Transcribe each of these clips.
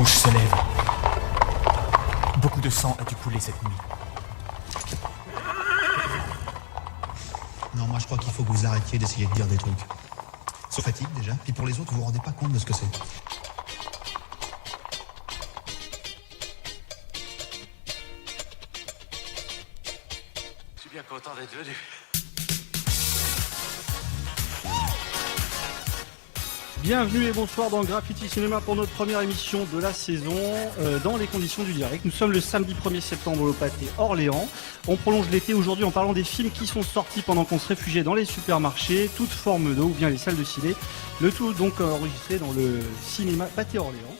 rouge se lève. Beaucoup de sang a dû couler cette nuit. Non, moi je crois qu'il faut que vous arrêtiez d'essayer de dire des trucs. Ça fatigue déjà, puis pour les autres, vous vous rendez pas compte de ce que c'est. Je suis bien content d'être venu. Bienvenue et bonsoir dans Graffiti Cinéma pour notre première émission de la saison dans les conditions du direct. Nous sommes le samedi 1er septembre au Pâté Orléans. On prolonge l'été aujourd'hui en parlant des films qui sont sortis pendant qu'on se réfugiait dans les supermarchés, toutes formes d'eau ou bien les salles de ciné. Le tout donc enregistré dans le cinéma Pâté Orléans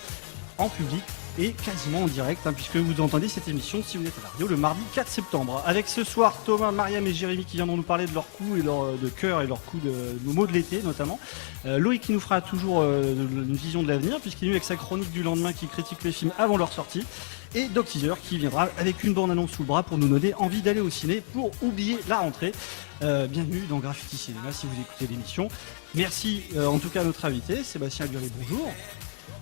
en public et quasiment en direct puisque vous entendez cette émission si vous êtes à la radio le mardi 4 septembre. Avec ce soir Thomas, Mariam et Jérémy qui viendront nous parler de leurs coups et de cœur et leurs coups de nos mots de l'été notamment. Loïc qui nous fera toujours une vision de l'avenir puisqu'il est venu avec sa chronique du lendemain qui critique les films avant leur sortie. Et Doc Teaser qui viendra avec une bande-annonce sous le bras pour nous donner envie d'aller au ciné pour oublier la rentrée. Bienvenue dans Graffiti Cinéma si vous écoutez l'émission. Merci en tout cas à notre invité Sébastien Aguirre, bonjour.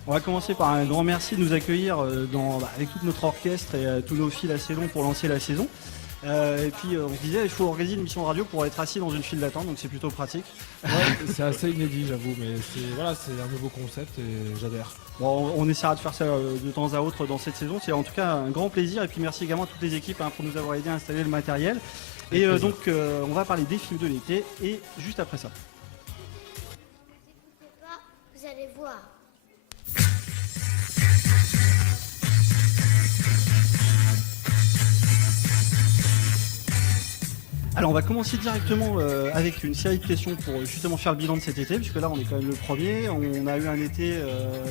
On va commencer par un grand merci de nous accueillir avec tout notre orchestre et tous nos fils assez longs pour lancer la saison. Et puis on se disait il faut organiser une émission de radio pour être assis dans une file d'attente, donc c'est plutôt pratique. Ouais, c'est assez inédit j'avoue, mais c'est un nouveau concept et j'adhère. Bon, on essaiera de faire ça de temps à autre dans cette saison, c'est en tout cas un grand plaisir et puis merci également à toutes les équipes pour nous avoir aidé à installer le matériel. Et donc on va parler des films de l'été et juste après ça. Ne vous écoutez pas, vous allez voir. Alors on va commencer directement avec une série de questions pour justement faire le bilan de cet été, puisque là on est quand même le premier, on a eu un été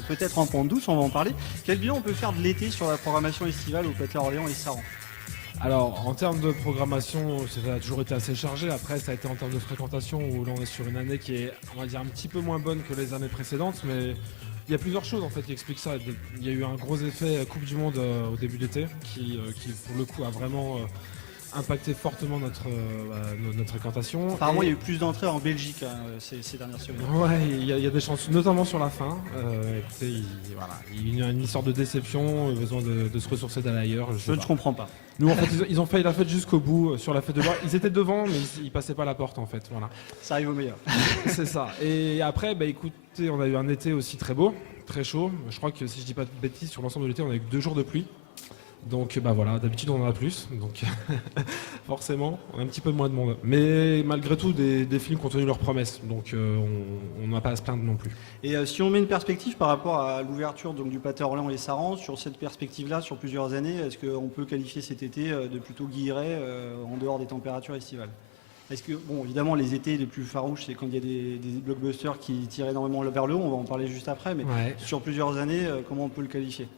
peut-être en pente douce, on va en parler. Quel bilan on peut faire de l'été sur la programmation estivale au Pâté Orléans et Saran? Alors en termes de programmation, ça a toujours été assez chargé, après ça a été en termes de fréquentation où là on est sur une année qui est on va dire un petit peu moins bonne que les années précédentes, mais il y a plusieurs choses en fait qui expliquent ça. Il y a eu un gros effet Coupe du Monde au début de l'été qui pour le coup a vraiment impacté fortement notre fréquentation. Apparemment il y a eu plus d'entrées en Belgique ces dernières semaines. Ouais, il y a des chances, notamment sur la fin. Écoutez, il y a une sorte de déception, besoin de se ressourcer d'aller ailleurs. Je ne comprends pas. Nous en fait ils ont fait la fête jusqu'au bout sur la fête de Loire. Ils étaient devant mais ils passaient pas la porte en fait. Voilà. Ça arrive au meilleur. C'est ça. Et après, écoutez, on a eu un été aussi très beau, très chaud. Je crois que si je dis pas de bêtises, sur l'ensemble de l'été, on a eu 2 jours de pluie. Donc voilà, d'habitude on en a plus, donc forcément on a un petit peu moins de monde. Mais malgré tout des films qui ont tenu leurs promesses, donc on n'a pas à se plaindre non plus. Et si on met une perspective par rapport à l'ouverture donc, du Pâté Orléans et Saran, sur cette perspective-là, sur plusieurs années, est-ce qu'on peut qualifier cet été de plutôt guilleret en dehors des températures estivales? Est-ce que, bon, évidemment, les étés les plus farouches, c'est quand il y a des blockbusters qui tirent énormément vers le haut, on va en parler juste après, mais ouais. Sur plusieurs années, comment on peut le qualifier?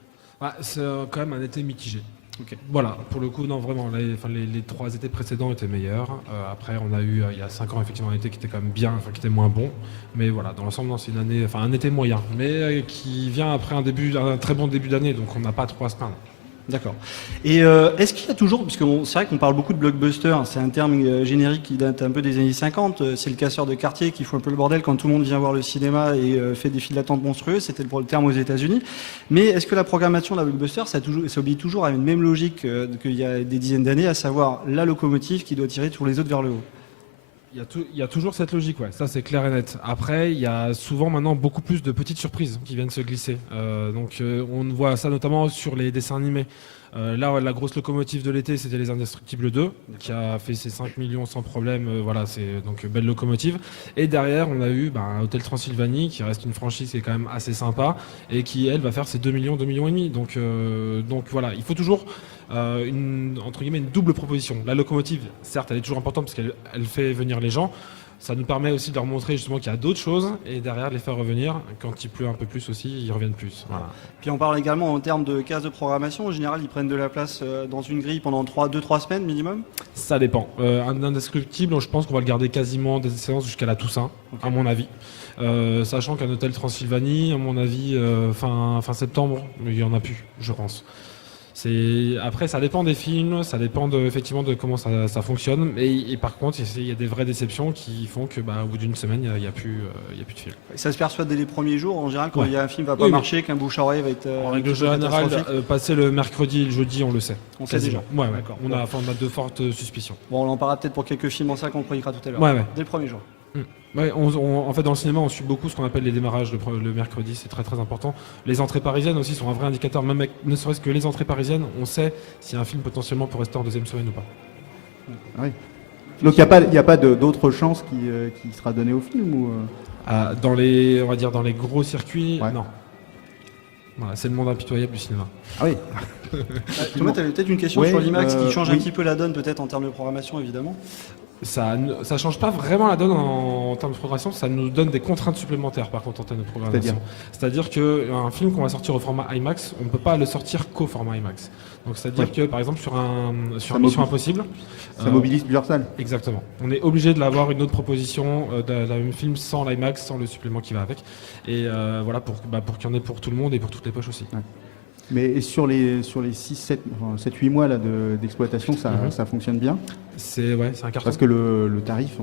C'est quand même un été mitigé. Okay. Voilà, pour le coup, non, vraiment, les 3 étés précédents étaient meilleurs. Après, on a eu, il y a 5 ans, effectivement, un été qui était quand même bien, qui était moins bon. Mais voilà, dans l'ensemble, c'est une année, un été moyen, mais qui vient après un très bon début d'année, donc on n'a pas trop à se plaindre. D'accord. Et est-ce qu'il y a toujours, parce que c'est vrai qu'on parle beaucoup de blockbuster, c'est un terme générique qui date un peu des années 50, c'est le casseur de quartier qui fout un peu le bordel quand tout le monde vient voir le cinéma et fait des files d'attente monstrueuses, c'était le terme aux États-Unis. Mais est-ce que la programmation de la blockbuster, ça obéit toujours à une même logique qu'il y a des dizaines d'années, à savoir la locomotive qui doit tirer tous les autres vers le haut? Il y a toujours cette logique, ouais. Ça c'est clair et net. Après, il y a souvent maintenant beaucoup plus de petites surprises qui viennent se glisser. On voit ça notamment sur les dessins animés. Là, la grosse locomotive de l'été, c'était Les Indestructibles 2, qui a fait ses 5 millions sans problème. Voilà, c'est donc belle locomotive. Et derrière, on a eu Hôtel Transylvanie, qui reste une franchise qui est quand même assez sympa et qui, elle, va faire ses 2 millions, 2 millions et demi. Donc voilà, il faut toujours entre guillemets une double proposition. La locomotive, certes, elle est toujours importante parce qu'elle fait venir les gens. Ça nous permet aussi de leur montrer justement qu'il y a d'autres choses et derrière de les faire revenir. Quand il pleut un peu plus aussi, ils reviennent plus. Voilà. Puis on parle également en termes de cases de programmation. En général, ils prennent de la place dans une grille pendant 2-3 semaines minimum. Ça dépend. Un Indestructible, je pense qu'on va le garder quasiment des séances jusqu'à la Toussaint, okay. À mon avis. Sachant qu'un Hôtel Transylvanie, à mon avis, fin septembre, il n'y en a plus, je pense. Après, ça dépend des films, ça dépend effectivement de comment ça fonctionne. Et par contre, il y a des vraies déceptions qui font que, au bout d'une semaine, il n'y a plus de film. Ça se perçoit dès les premiers jours, en général, quand Ouais. il y a un film qui va pas Oui, marcher, qu'un bouche à oreille va être. En un règle petit peu générale, catastrophique. passer le mercredi et le jeudi, on le sait. On sait déjà. Ouais. D'accord. On a de fortes suspicions. Bon, on en parlera peut-être pour quelques films en sac, on chroniquera tout à l'heure. Ouais. Dès le premier jour. Ouais, en fait, dans le cinéma, on suit beaucoup ce qu'on appelle les démarrages le mercredi, c'est très très important. Les entrées parisiennes aussi sont un vrai indicateur, même avec ne serait-ce que les entrées parisiennes, on sait si un film potentiellement peut rester en deuxième semaine ou pas. Ah oui. Donc il n'y a pas d'autre chance qui sera donnée au film ou On va dire dans les gros circuits, Ouais. non. Voilà, c'est le monde impitoyable du cinéma. Ah oui. Thomas, tu avais peut-être une question Ouais, sur l'IMAX qui change un oui. petit peu la donne, peut-être en termes de programmation, évidemment. Ça change pas vraiment la donne en termes de programmation, ça nous donne des contraintes supplémentaires par contre en termes de programmation. C'est-à-dire qu'un film qu'on va sortir au format IMAX, on ne peut pas le sortir qu'au format IMAX. Donc c'est-à-dire Ouais. que par exemple sur un Mission mobilise. Impossible, Ça mobilise plusieurs salles. exactement. On est obligé de l'avoir une autre proposition d'un même film sans l'IMAX, sans le supplément qui va avec. Et voilà pour qu'il y en ait pour tout le monde et pour toutes les poches aussi. Mais sur les 7-8 mois là, d'exploitation, ça fonctionne bien. C'est un carton. Parce que le tarif,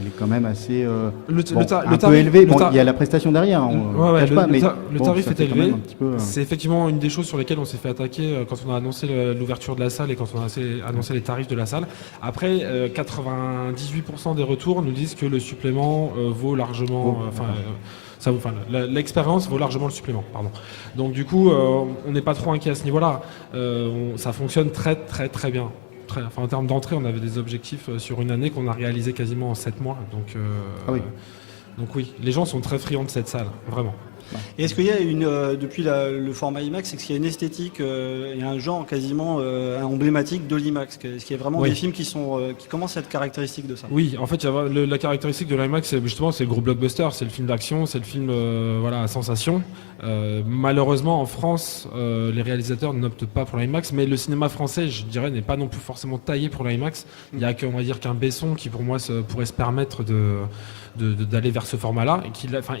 il est quand même assez le un tarif- peu élevé. le Bon, tar- il y a la prestation derrière, on Ouais, cache le pas, mais le bon, tarif ça est fait quand élevé. même un petit peu, C'est effectivement une des choses sur lesquelles on s'est fait attaquer quand on a annoncé l'ouverture de la salle et quand on a annoncé les tarifs de la salle. Après, 98% des retours nous disent que le supplément vaut largement. L'expérience vaut largement le supplément. Pardon. Donc du coup, on n'est pas trop inquiet à ce niveau-là. Ça fonctionne très très très bien. En termes d'entrée, on avait des objectifs sur une année qu'on a réalisé quasiment en 7 mois. Donc, Ah oui. donc oui, les gens sont très friands de cette salle, vraiment. Et est-ce qu'il y a depuis le format IMAX, est-ce qu'il y a une esthétique et un genre quasiment emblématique de l'IMAX? Est-ce qu'il y a vraiment Oui. des films qui commencent à être caractéristiques de ça? Oui, en fait, la caractéristique de l'IMAX, c'est justement c'est le gros blockbuster, c'est le film d'action, c'est le film à sensation. Malheureusement, en France, les réalisateurs n'optent pas pour l'IMAX, mais le cinéma français, je dirais, n'est pas non plus forcément taillé pour l'IMAX. Il y a on va dire qu'un Besson qui, pour moi, pourrait se permettre d'aller vers ce format-là. Et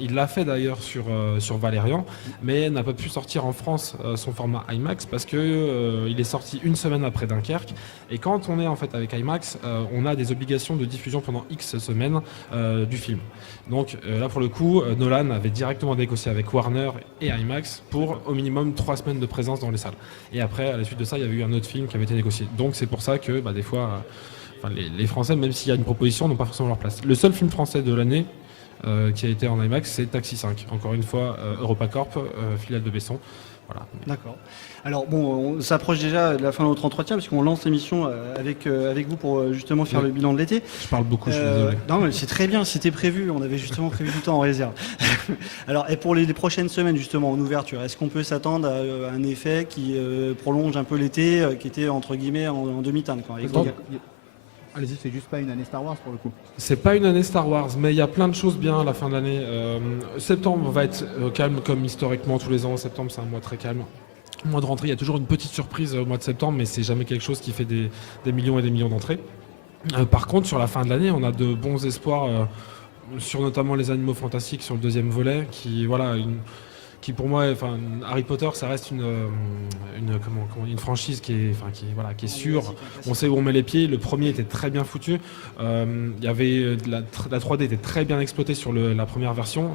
il l'a fait d'ailleurs sur Valérian, mais n'a pas pu sortir en France son format IMAX parce que il est sorti une semaine après Dunkerque. Et quand on est en fait avec IMAX, on a des obligations de diffusion pendant X semaines du film. Donc là, pour le coup, Nolan avait directement négocié avec Warner et IMAX pour au minimum 3 semaines de présence dans les salles. Et après, à la suite de ça, il y avait eu un autre film qui avait été négocié. Donc c'est pour ça que des fois, les Français, même s'il y a une proposition, n'ont pas forcément leur place. Le seul film français de l'année qui a été en IMAX, c'est Taxi 5. Encore une fois, EuropaCorp, filiale de Besson. Voilà. D'accord. Alors bon, on s'approche déjà de la fin de notre entretien parce qu'on lance l'émission avec vous pour justement faire Oui. le bilan de l'été. Je parle beaucoup, je suis désolé. Non, mais c'est très bien, c'était prévu. On avait justement prévu du temps en réserve. Alors, et pour les prochaines semaines justement en ouverture, est-ce qu'on peut s'attendre à un effet qui prolonge un peu l'été, qui était entre guillemets en demi-teinte quoi, avec Attends. Allez-y, c'est juste pas une année Star Wars pour le coup. C'est pas une année Star Wars, mais il y a plein de choses bien à la fin de l'année. Septembre va être calme comme historiquement tous les ans. Septembre, c'est un mois très calme. Au mois de rentrée, il y a toujours une petite surprise au mois de septembre, mais c'est jamais quelque chose qui fait des millions et des millions d'entrées. Par contre, sur la fin de l'année, on a de bons espoirs sur notamment les Animaux Fantastiques sur le deuxième volet, qui pour moi, Harry Potter, ça reste une franchise qui est sûre. On sait où on met les pieds. Le premier était très bien foutu. Il y avait la 3D était très bien exploitée sur la première version.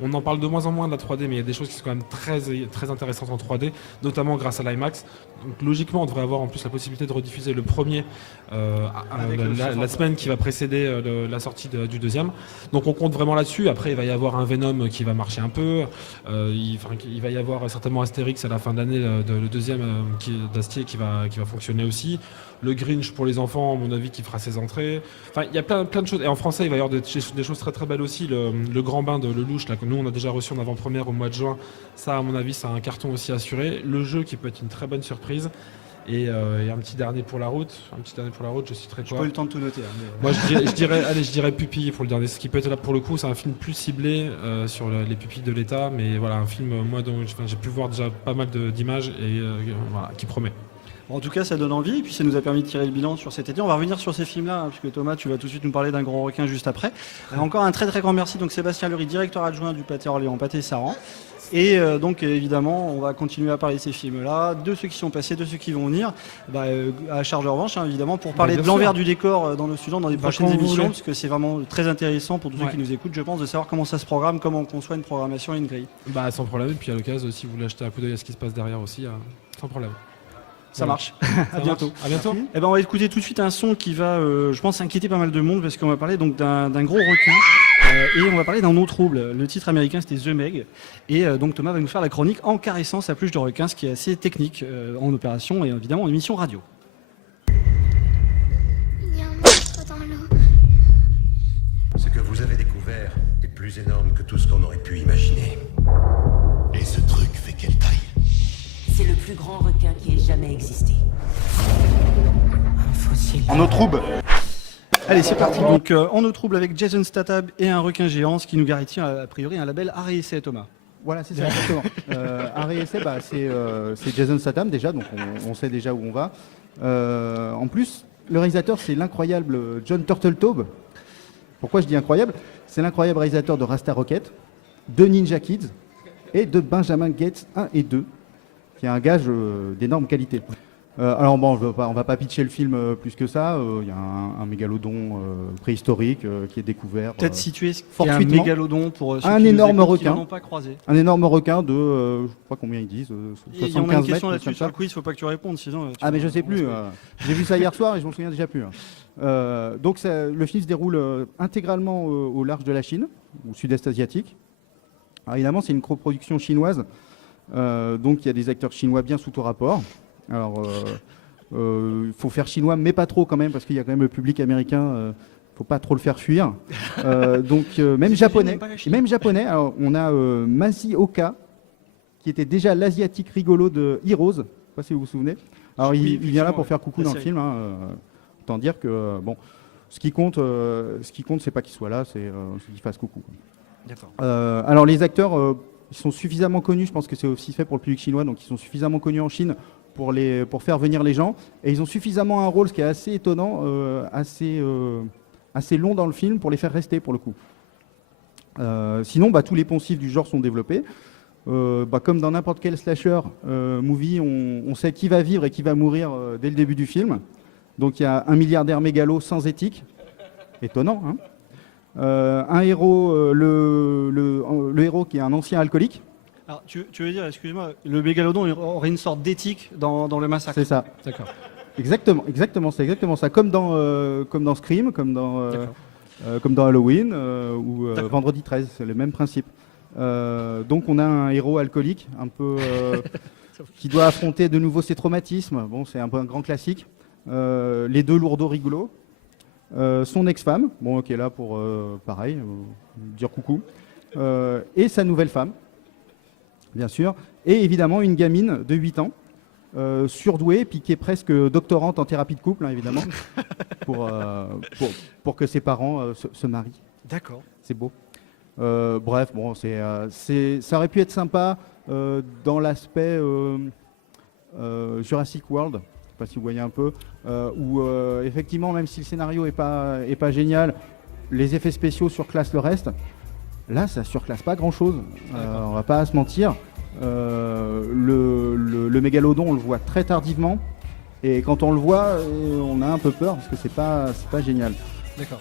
On en parle de moins en moins de la 3D, mais il y a des choses qui sont quand même très, très intéressantes en 3D, notamment grâce à l'IMAX. Donc logiquement, on devrait avoir en plus la possibilité de rediffuser le premier la semaine qui va précéder la sortie du deuxième. Donc on compte vraiment là-dessus. Après, il va y avoir un Venom qui va marcher un peu. Il va y avoir certainement Astérix à la fin de l'année, le deuxième d'Astier qui va fonctionner aussi. Le Grinch pour les enfants, à mon avis, qui fera ses entrées. Enfin, il y a plein de choses. Et en français, il va y avoir des choses très très belles aussi. Le Grand Bain de Lelouch, là, que nous on a déjà reçu en avant-première au mois de juin. Ça, à mon avis, c'est un carton aussi assuré. Le jeu qui peut être une très bonne surprise. Et un petit dernier pour la route. Je citerai J'ai quoi pas eu le temps de tout noter. Hein, mais... Moi, je dirais Pupille pour le dernier. Ce qui peut être là pour le coup, c'est un film plus ciblé sur les pupilles de l'État. Mais voilà, un film, moi, dont j'ai pu voir déjà pas mal d'images et qui promet. En tout cas, ça donne envie, et puis ça nous a permis de tirer le bilan sur cet été. On va revenir sur ces films-là, hein, puisque Thomas, tu vas tout de suite nous parler d'un grand requin juste après. Encore un très très grand merci, donc Sébastien Lery, directeur adjoint du Pâté Orléans, Pâté Saran. Et donc évidemment, on va continuer à parler de ces films-là, de ceux qui sont passés, de ceux qui vont venir, à charge de revanche, hein, évidemment, pour parler bien de l'envers sûr. du décor dans nos studios, dans les prochaines quand vous émissions, voulez. parce que c'est vraiment très intéressant pour tous ceux Ouais. qui nous écoutent, je pense, de savoir comment ça se programme, comment on conçoit une programmation et une grille. Bah, sans problème. Et puis à l'occasion, si vous voulez acheter un coup d'œil à ce qui se passe derrière aussi, sans problème. Ça Voilà. marche. Ça À bientôt. marche. À bientôt. Eh ben, on va écouter tout de suite un son qui va, je pense, inquiéter pas mal de monde, parce qu'on va parler donc d'un gros requin. Et on va parler d'un eau trouble. Le titre américain c'était The Meg. Et donc Thomas va nous faire la chronique en caressant sa pluche de requin, ce qui est assez technique en opération et évidemment en émission radio. Il y a un monstre dans l'eau. Ce que vous avez découvert est plus énorme que tout ce qu'on aurait pu imaginer. Et ce truc fait quelle taille? C'est le plus grand requin qui ait jamais existé. Un fossile. En eau trouble. Allez, c'est parti. Donc en eau trouble avec Jason Statham et un requin géant, ce qui nous garantit a priori un label art et essai, Thomas. Voilà, c'est ça, exactement. Un essai, c'est Jason Statham déjà, donc on sait déjà où on va. En plus, le réalisateur, c'est l'incroyable John Turteltaub. Pourquoi je dis incroyable? C'est l'incroyable réalisateur de Rasta Rocket, de Ninja Kids et de Benjamin Gates 1 et 2, qui est un gage d'énorme qualité. Alors bon, on va pas pitcher le film plus que ça. Il y a un mégalodon préhistorique qui est découvert. Peut-être situer ce qu'est un fortuitement. mégalodon pour ceux Un qui nous énorme écoutent, qui requin. n'en ont pas croisé. Un énorme requin de, je sais pas combien ils disent, Il y en a 75 une mètres. question comme là-dessus ça. sur le quiz, faut pas que tu répondes, sinon. Ah mais je sais plus. J'ai vu ça hier soir et je m'en souviens déjà plus. Donc le film se déroule intégralement au large de la Chine, au sud-est asiatique. Alors évidemment, c'est une coproduction chinoise. Donc il y a des acteurs chinois bien sous tout rapport. Alors il faut faire chinois, mais pas trop quand même, parce qu'il y a quand même le public américain. Faut pas trop le faire fuir. Donc même japonais. n'aiment pas la Chine. Même japonais. Alors on a Masi Oka, qui était déjà l'asiatique rigolo de Heroes. Je sais pas si vous vous souvenez. Alors Oui, il vient là effectivement, pour faire coucou la dans le série. film. Autant dire que bon, ce qui compte, c'est pas qu'il soit là, c'est qu'il fasse coucou. Quoi. D'accord. Alors les acteurs, ils sont suffisamment connus. Je pense que c'est aussi fait pour le public chinois, donc ils sont suffisamment connus en Chine pour faire venir les gens. Et ils ont suffisamment un rôle, ce qui est assez étonnant, assez long dans le film pour les faire rester pour le coup. Sinon, tous les poncifs du genre sont développés. Comme dans n'importe quel slasher movie, on sait qui va vivre et qui va mourir dès le début du film. Donc il y a un milliardaire mégalo sans éthique. Étonnant, hein. Un héros, le héros qui est un ancien alcoolique. Alors, tu veux dire, excuse-moi, le mégalodon aurait une sorte d'éthique dans le massacre. C'est ça. D'accord. Exactement, c'est exactement ça. Comme dans Scream, comme dans Halloween ou D'accord. Vendredi 13, c'est le même principe. Donc on a un héros alcoolique, un peu qui doit affronter de nouveau ses traumatismes. Bon, c'est un peu un grand classique. Les deux lourdeaux rigolos. Son ex-femme, bon, qui est là pour pareil, dire coucou. Et sa nouvelle femme, bien sûr. Et évidemment une gamine de 8 ans. Surdouée, puis qui est presque doctorante en thérapie de couple, hein, évidemment, pour que ses parents se marient. D'accord. C'est beau. Bref, bon, ça aurait pu être sympa dans l'aspect Jurassic World, je sais pas si vous voyez un peu, où effectivement, même si le scénario est pas génial, les effets spéciaux surclassent le reste. Là, ça surclasse pas grand-chose. On va pas se mentir. Le mégalodon, on le voit très tardivement, et quand on le voit, on a un peu peur parce que c'est pas génial. D'accord.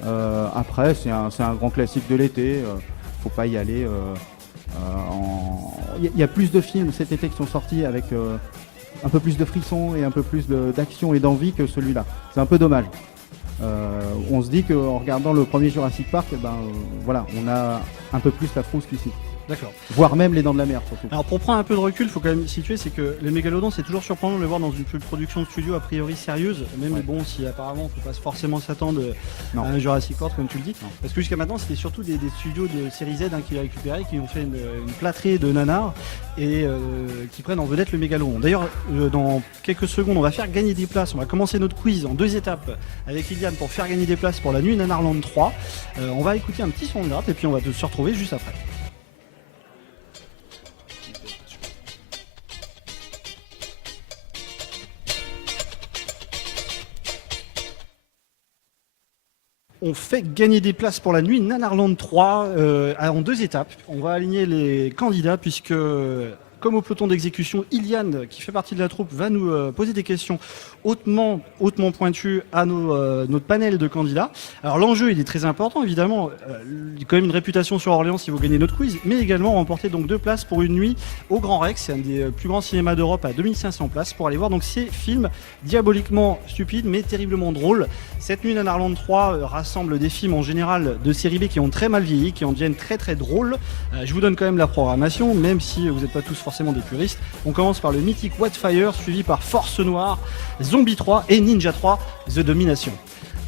Après, c'est un grand classique de l'été. Faut pas y aller. Il y a plus de films cet été qui sont sortis avec un peu plus de frissons et un peu plus d'action et d'envie que celui-là. C'est un peu dommage. On se dit qu'en regardant le premier Jurassic Park, voilà, on a un peu plus la frousse qu'ici. D'accord. Voire même les dents de la mer, surtout. Alors pour prendre un peu de recul, il faut quand même situer, c'est que les mégalodons, c'est toujours surprenant de les voir dans une production de studio a priori sérieuse, même Ouais. bon, si apparemment on peut pas forcément s'attendre Non. à un Jurassic World comme tu le dis, Non. parce que jusqu'à maintenant c'était surtout des studios de série Z qui les récupéraient, qui ont fait une plâtrée de nanars et qui prennent en vedette le mégalodon. D'ailleurs, dans quelques secondes, on va faire gagner des places, on va commencer notre quiz en 2 étapes avec Iliane pour faire gagner des places pour la nuit Nanarland 3. On va écouter un petit son de gratte et puis on va se retrouver juste après. on fait gagner des places pour la nuit Nanarland 3 en 2 étapes. On va aligner les candidats puisque, comme au peloton d'exécution, Iliane, qui fait partie de la troupe, va nous poser des questions hautement pointues à notre panel de candidats. Alors l'enjeu, il est très important, évidemment. Il y a quand même une réputation sur Orléans si vous gagnez notre quiz, mais également remporter donc 2 places pour une nuit au Grand Rex. C'est un des plus grands cinémas d'Europe à 2500 places pour aller voir donc ces films diaboliquement stupides mais terriblement drôles. Cette nuit Nanarland 3 rassemble des films en général de série B qui ont très mal vieilli, qui en deviennent très très drôles. Je vous donne quand même la programmation, même si vous n'êtes pas tous forcément des puristes. On commence par le mythique Wildfire, suivi par Force Noire, Zombie 3 et Ninja 3, The Domination.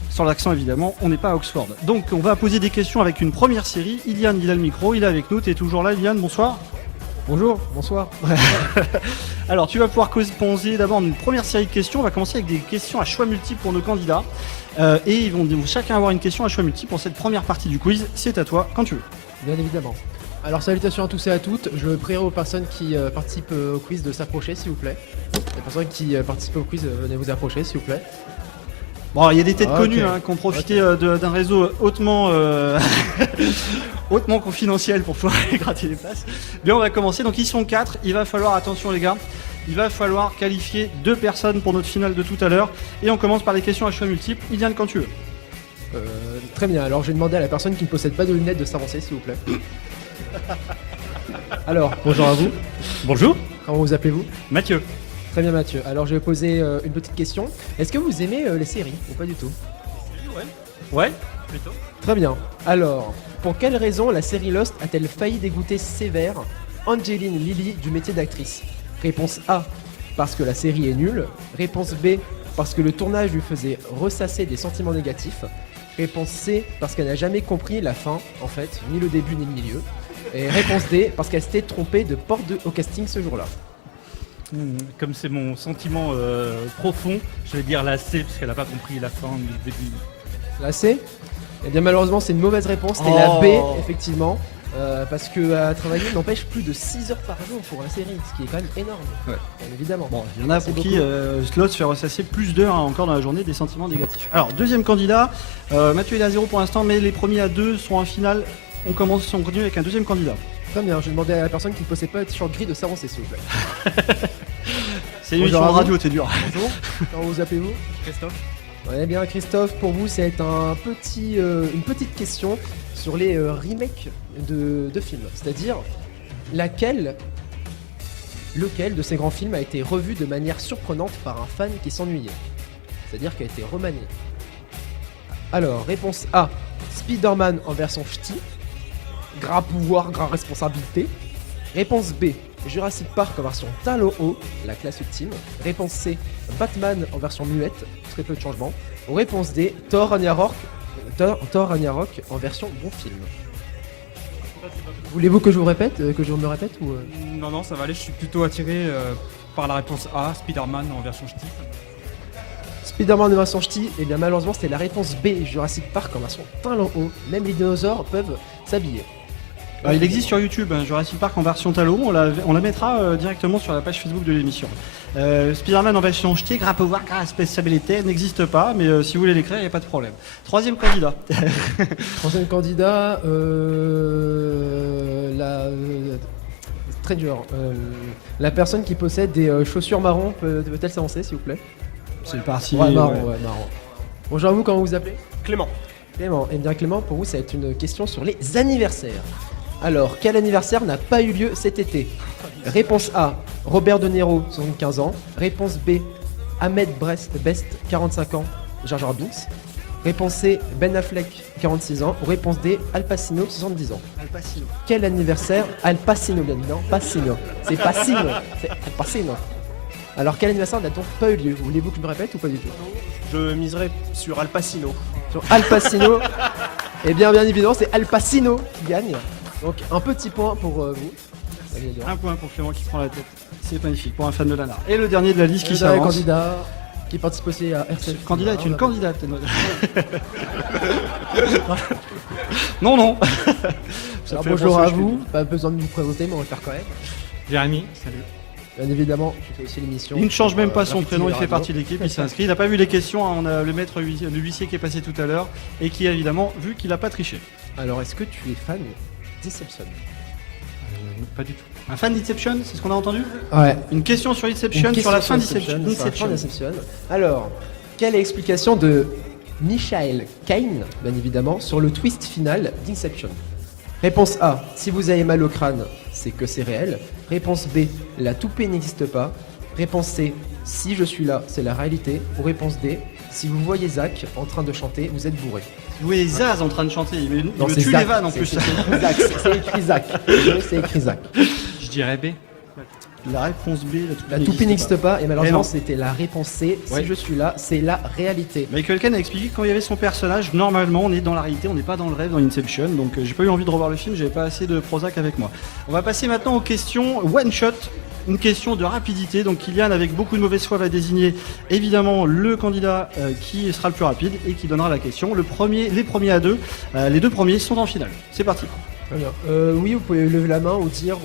Sans l'accent évidemment, on n'est pas à Oxford. Donc on va poser des questions avec une première série. Iliane, il a le micro, il est avec nous, tu es toujours là Iliane, bonsoir. Bonjour, bonsoir. Alors tu vas pouvoir poser d'abord une première série de questions. On va commencer avec des questions à choix multiples pour nos candidats. Et ils vont chacun avoir une question à choix multiples pour cette première partie du quiz. C'est à toi quand tu veux. Bien évidemment. Alors salutations à tous et à toutes. Je prierai aux personnes qui participent au quiz de s'approcher s'il vous plaît. Les personnes qui participent au quiz, venez vous approcher s'il vous plaît. Bon, il y a des têtes connues ok. qui ont profité d'un réseau hautement confidentiel pour pouvoir aller gratter les places. Bien, on va commencer. Donc ils sont 4. Il va falloir, attention les gars, il va falloir qualifier 2 personnes pour notre finale de tout à l'heure. Et on commence par les questions à choix multiples. Iliane, quand tu veux. Très bien, alors je vais demander à la personne qui ne possède pas de lunettes de s'avancer s'il vous plaît. Alors, bonjour à vous. Bonjour. Comment vous appelez-vous? Mathieu. Très bien Mathieu. Alors je vais poser une petite question. Est-ce que vous aimez les séries ou pas du tout? Ouais, plutôt. Très bien. Alors, pour quelle raison la série Lost a-t-elle failli dégoûter sévère Angeline Lilly du métier d'actrice? Réponse A, parce que la série est nulle. Réponse B, parce que le tournage lui faisait ressasser des sentiments négatifs. Réponse C, parce qu'elle n'a jamais compris la fin, en fait, ni le début ni le milieu. Et réponse D, parce qu'elle s'était trompée de porte au casting ce jour-là. Comme c'est mon sentiment profond, je vais dire la C parce qu'elle n'a pas compris la fin ni le début. La C? Eh bien malheureusement c'est une mauvaise réponse, c'était la B effectivement. Parce qu'à travailler n'empêche plus de 6 heures par jour pour la série, ce qui est quand même énorme. Ouais. Bien évidemment. Bon, il y en a pour qui Lost fait ressasser plus d'heures encore dans la journée des sentiments négatifs. Alors, deuxième candidat. Mathieu il est à 0 pour l'instant, mais les premiers à 2 sont en finale. On continue avec un deuxième candidat. Très bien, je vais demander à la personne qui ne possède pas de t-shirt gris de s'avancer s'il vous plaît. C'est une émission de radio, t'es dur. Bonjour, comment vous appelez-vous? Christophe. Ouais, bien Christophe, pour vous c'est une petite question sur les remakes de films. C'est-à-dire, lequel de ces grands films a été revu de manière surprenante par un fan qui s'ennuyait? C'est-à-dire qui a été remanié. Alors, réponse A, Spider-Man en version ch'ti. Gras pouvoir, gras responsabilité. Réponse B, Jurassic Park en version Talon-Haut, la classe ultime. Réponse C, Batman en version muette, très peu de changements. Réponse D, Thor Ragnarok en version bon film. Voulez-vous que je vous répète, me répète ou Non, ça va aller, je suis plutôt attiré par la réponse A, Spider-Man en version ch'ti. Spider-Man en version ch'ti, et bien malheureusement c'était la réponse B, Jurassic Park en version Talon-Haut. Même les dinosaures peuvent s'habiller. Il existe sur YouTube, Jurassic Park en version talon, on la mettra directement sur la page Facebook de l'émission. Spider-Man en version ch'ti, gras pouvoir, gras responsabilité, n'existe pas, mais si vous voulez l'écrire, il n'y a pas de problème. Troisième candidat. Troisième candidat, Stranger. La personne qui possède des chaussures marron peut-elle s'avancer s'il vous plaît? C'est parti. Ouais, marron. Bonjour à vous, comment vous appelez? Clément. Clément, et bien Clément, pour vous ça va être une question sur les anniversaires. Alors, quel anniversaire n'a pas eu lieu cet été? Réponse A, Robert De Niro, 75 ans. Réponse B, Ahmed Best, 45 ans, Jar Jar Binks. Réponse C, Ben Affleck, 46 ans. Ou réponse D, Al Pacino, 70 ans. Al Pacino. Quel anniversaire? Al Pacino, bien évidemment. Pacino. C'est Pacino. C'est Al Pacino. Alors, quel anniversaire n'a donc pas eu lieu? Voulez-vous que je me répète ou pas du tout? Je miserai sur Al Pacino. Sur Al Pacino. Et bien évidemment, c'est Al Pacino qui gagne. Donc, un petit point pour vous. Un point pour Clément qui prend la tête. C'est magnifique pour un fan de Nanar. Et le dernier de la liste qui Le s'avance. candidat qui participe aussi à RCF. Le candidat est une candidate. Non. Alors, bonjour à vous. Pas besoin de vous présenter, mais on va le faire quand même. Jérémy, salut. Bien évidemment, je fais aussi l'émission. Il ne change même pas son Graffiti prénom, il fait Radio. partie de l'équipe, il s'est inscrit. Il n'a pas vu les questions, hein, on a le maître, le huissier qui est passé tout à l'heure et qui a évidemment vu qu'il n'a pas triché. Alors, est-ce que tu es fan d'Inception? Pas du tout. Un fan d'Inception, c'est ce qu'on a entendu? Ouais. Une question sur Inception, sur la fin d'Inception. Alors, quelle est l'explication de Michael Caine, bien évidemment, sur le twist final d'Inception? Réponse A, si vous avez mal au crâne, c'est que c'est réel. Réponse B, la toupée n'existe pas. Réponse C, si je suis là, c'est la réalité. Ou réponse D, si vous voyez Zach en train de chanter, vous êtes bourré. Vous voyez Zaz en train de chanter, il Non, me c'est tue Zach, les vannes en plus. C'est écrit Zach. C'est écrit Zach. Je dirais B. La réponse B, La toupée n'existe pas. Et malheureusement, non. c'était la réponse C. Ouais. Si je suis là, c'est la réalité. Michael Caine a expliqué que quand il y avait son personnage, normalement on est dans la réalité, on n'est pas dans le rêve dans Inception, donc j'ai pas eu envie de revoir le film, j'avais pas assez de Prozac avec moi. On va passer maintenant aux questions one shot, une question de rapidité, donc Kylian avec beaucoup de mauvaise foi va désigner évidemment le candidat qui sera le plus rapide et qui donnera la question. Les premiers à deux, les deux premiers sont en finale. C'est parti. Très bien. Oui, vous pouvez lever la main ou dire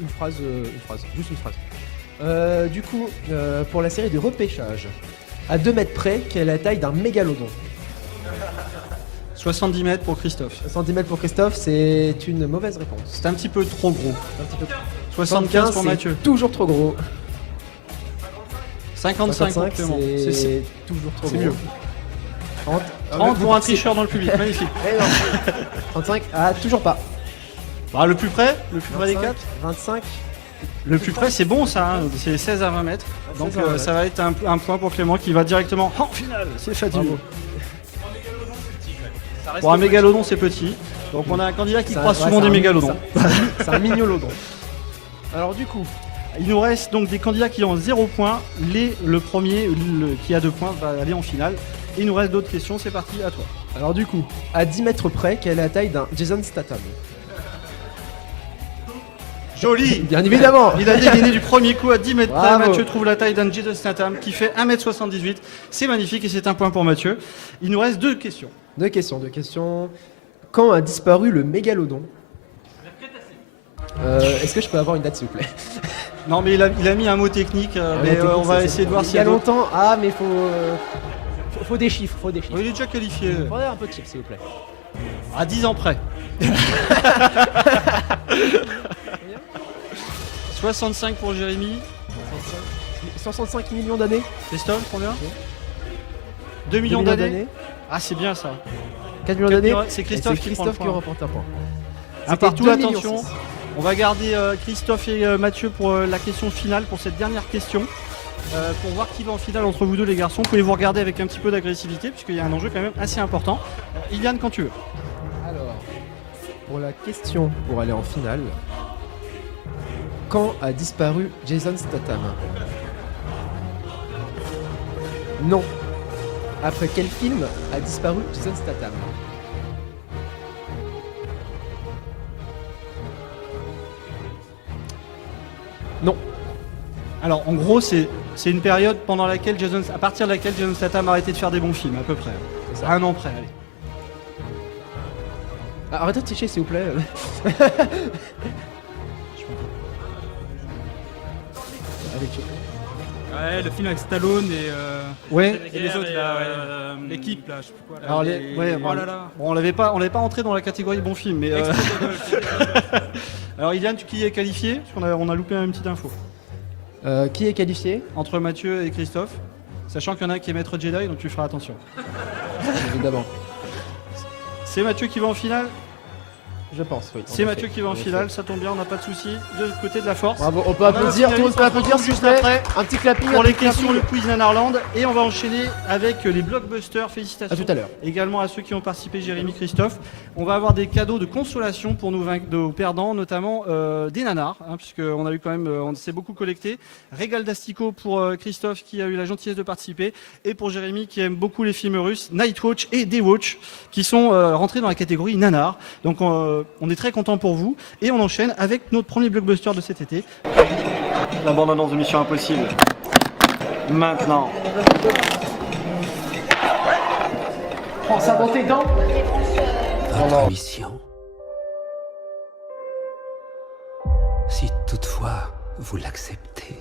une phrase, juste une phrase. Du coup, pour la série de repêchage, à 2 mètres près, quelle est la taille d'un mégalodon? 70 mètres pour Christophe. 70 mètres pour Christophe, c'est une mauvaise réponse. C'est un petit peu trop gros. Un petit peu. 75 pour c'est Mathieu. toujours trop gros. 55 pour Clément. c'est toujours trop c'est gros. mieux. 30, 30 pour un tricheur dans le public, magnifique. Eh non. 35, ah toujours pas. Bah, le plus près des 4. 25. Le plus près, c'est bon ça, hein. C'est 16 à 20 mètres. Donc 16 à 20 mètres. ça va être un point pour Clément qui va directement en finale. C'est fabuleux. Pour un mégalodon, c'est petit. Donc on a un candidat qui croise souvent des mégalodons. C'est un mignolodon. Alors du coup, il nous reste donc des candidats qui ont 0 points. Le premier qui a 2 points va aller en finale. Et il nous reste d'autres questions, c'est parti, à toi. alors du coup, à 10 mètres près, quelle est la taille d'un Jason Statham? Joli. Bien évidemment. Il a dégainé du premier coup à 10 mètres près. Bravo. Mathieu trouve la taille d'un Jason Statham qui fait 1m78. C'est magnifique et c'est un point pour Mathieu. Il nous reste 2 questions. Deux questions. Quand a disparu le mégalodon? Est-ce que je peux avoir une date s'il vous plaît? Non mais il a mis un mot technique, mais on va essayer de voir il s'il y y a a d'autres. longtemps. Ah mais faut des chiffres, Oh, il est déjà qualifié. Faudrait un peu de chiffres s'il vous plaît. À 10 ans près. 65 pour Jérémy. 65 millions d'années. Christophe, combien 2 millions d'années. Ah, c'est bien ça. 4 millions d'années. C'est Christophe qui prend le point. remporte un point. Un C'était partout, 2 millions attention. 6. On va garder Christophe et Mathieu pour la question finale, pour cette dernière question. Pour voir qui va en finale entre vous deux, les garçons. Vous pouvez vous regarder avec un petit peu d'agressivité, puisqu'il y a un enjeu quand même assez important. Iliane, quand tu veux. Alors, pour la question pour aller en finale, quand a disparu Jason Statham? Non. Après quel film a disparu Jason Statham? Non. Alors, en gros, c'est une période pendant laquelle à partir de laquelle Jason Statham a arrêté de faire des bons films, à peu près. C'est ça. Un an près, allez. Ah, arrêtez de tricher s'il vous plaît. Avec Ouais, le film avec Stallone et, Ouais. et les autres là, l'équipe là, je sais plus quoi. Là, Alors, oh là là. Bon, on l'avait pas entré dans la catégorie bon film, mais. Alors, Iliane, qui est qualifié? Parce qu'on a loupé une petite info. qui est qualifié? Entre Mathieu et Christophe, sachant qu'il y en a un qui est maître Jedi, donc tu feras attention. Évidemment. C'est Mathieu qui va en finale? Je pense, oui. C'est Mathieu qui va en finale, ça tombe bien, on n'a pas de soucis. De côté de la force. Bravo, on peut On a applaudir, le tout le monde peut finaliste, applaudir on se s'il vous retrouve plaît. juste après Un petit clapping. pour un les petit questions, le clapping. quiz Nanarland. Et on va enchaîner avec les blockbusters. Félicitations. À tout à l'heure. Également à ceux qui ont participé, Jérémy, Christophe. On va avoir des cadeaux de consolation pour nos perdants, notamment des nanars, hein, puisqu'on a eu quand même, on s'est beaucoup collecté. Régal d'Astico pour Christophe qui a eu la gentillesse de participer, et pour Jérémy qui aime beaucoup les films russes, Nightwatch et Daywatch, qui sont rentrés dans la catégorie nanar. Donc on est très content pour vous, et on enchaîne avec notre premier blockbuster de cet été. La bande-annonce de Mission Impossible. Maintenant. Prends ça dans tes dents. Mission. Si toutefois vous l'acceptez.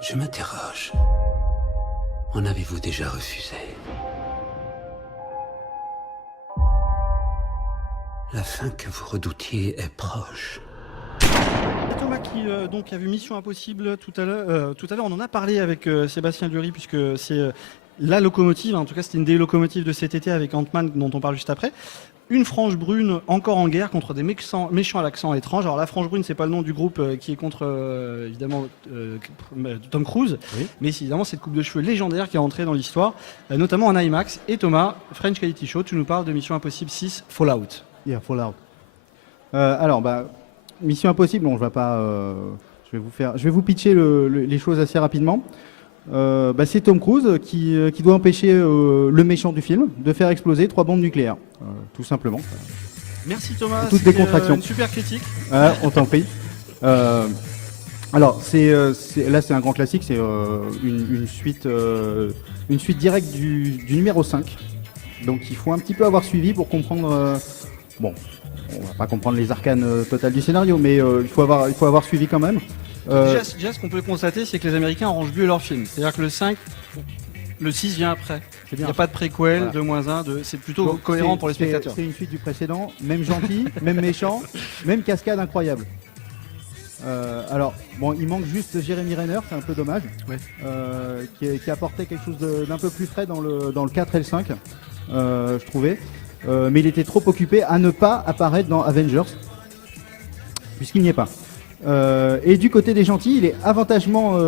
Je m'interroge. En avez-vous déjà refusé? La fin que vous redoutiez est proche. Thomas qui donc a vu Mission Impossible tout à l'heure. On en a parlé avec Sébastien Dury puisque c'est la locomotive. En tout cas, c'était une des locomotives de cet été avec Ant-Man dont on parle juste après. Une frange brune encore en guerre contre des méchants à l'accent étrange. Alors la frange brune, c'est pas le nom du groupe qui est contre évidemment Tom Cruise, Oui. mais c'est évidemment cette coupe de cheveux légendaire qui est entrée dans l'histoire, notamment en IMAX. Et Thomas, French Quality Show, tu nous parles de Mission Impossible 6 Fallout. Yeah, Fallout. Alors, Mission Impossible, bon, je vais vous pitcher les choses assez rapidement. C'est Tom Cruise qui doit empêcher le méchant du film de faire exploser 3 bombes nucléaires, tout simplement. Merci Thomas, Toutes c'était, décontraction. une super critique. On t'en prie. Alors, là, c'est un grand classique, c'est une suite directe du numéro 5. Donc, il faut un petit peu avoir suivi pour comprendre. Bon, on va pas comprendre les arcanes totales du scénario, mais il faut avoir suivi quand même. Déjà, ce qu'on peut constater, c'est que les Américains arrangent mieux leurs films. C'est-à-dire que le 5, le 6 vient après. Il n'y a pas de préquel, Voilà. 2-1, c'est plutôt Donc, cohérent pour les spectateurs. C'est une suite du précédent, même gentil, même méchant, même cascade incroyable. Alors, bon, il manque juste Jeremy Renner, c'est un peu dommage, Ouais. qui apportait quelque chose d'un peu plus frais dans le 4 et le 5, je trouvais. Mais il était trop occupé à ne pas apparaître dans Avengers, puisqu'il n'y est pas. Et du côté des gentils, il est avantagement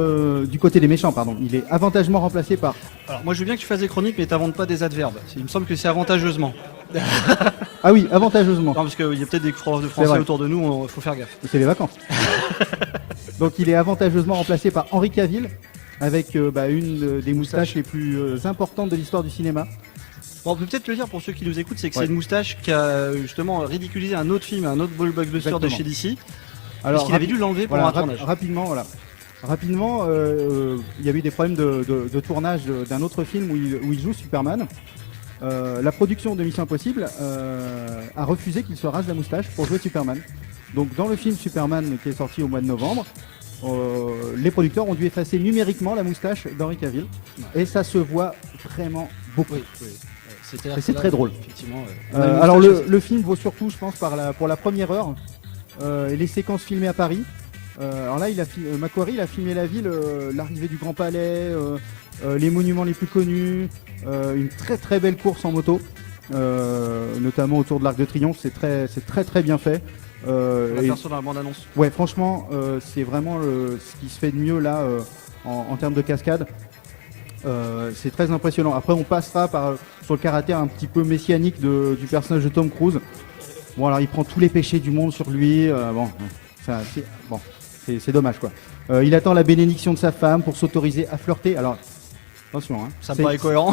du côté des méchants, pardon. Il est avantagement remplacé par. Alors, moi, je veux bien que tu fasses des chroniques, mais t'inventes pas des adverbes. Il me semble que c'est avantageusement. Ah oui, avantageusement. Non, parce qu'il y a peut-être des profs de C'est français vrai. autour de nous, il faut faire gaffe. C'est les vacances. Donc il est avantageusement remplacé par Henry Cavill, avec une des moustaches les plus importantes de l'histoire du cinéma. Bon, on peut peut-être le dire pour ceux qui nous écoutent, c'est que Ouais. c'est une moustache qui a justement ridiculisé un autre film, un autre blockbuster de Exactement. chez DC. Alors, Puisqu'il avait dû l'enlever pour un tournage. Rapidement, il y a eu des problèmes de tournage d'un autre film où il joue Superman. La production de Mission Impossible a refusé qu'il se rase la moustache pour jouer Superman. Donc dans le film Superman qui est sorti au mois de novembre, les producteurs ont dû effacer numériquement la moustache d'Henry Cavill. Et ça se voit vraiment beaucoup. Oui. Et c'est très drôle. Effectivement. Alors le film vaut surtout, je pense, pour la première heure. Et les séquences filmées à Paris. Alors là, Macquarie, il a filmé la ville, l'arrivée du Grand Palais, les monuments les plus connus, une très très belle course en moto, notamment autour de l'Arc de Triomphe. C'est très très bien fait. On l'aperçoit dans la bande-annonce. Ouais, franchement, c'est vraiment ce qui se fait de mieux là en termes de cascade. C'est très impressionnant. Après, on passera sur le caractère un petit peu messianique du personnage de Tom Cruise. Bon, alors il prend tous les péchés du monde sur lui. C'est dommage quoi. Il attend la bénédiction de sa femme pour s'autoriser à flirter. Alors, attention, hein. Ça me paraît cohérent.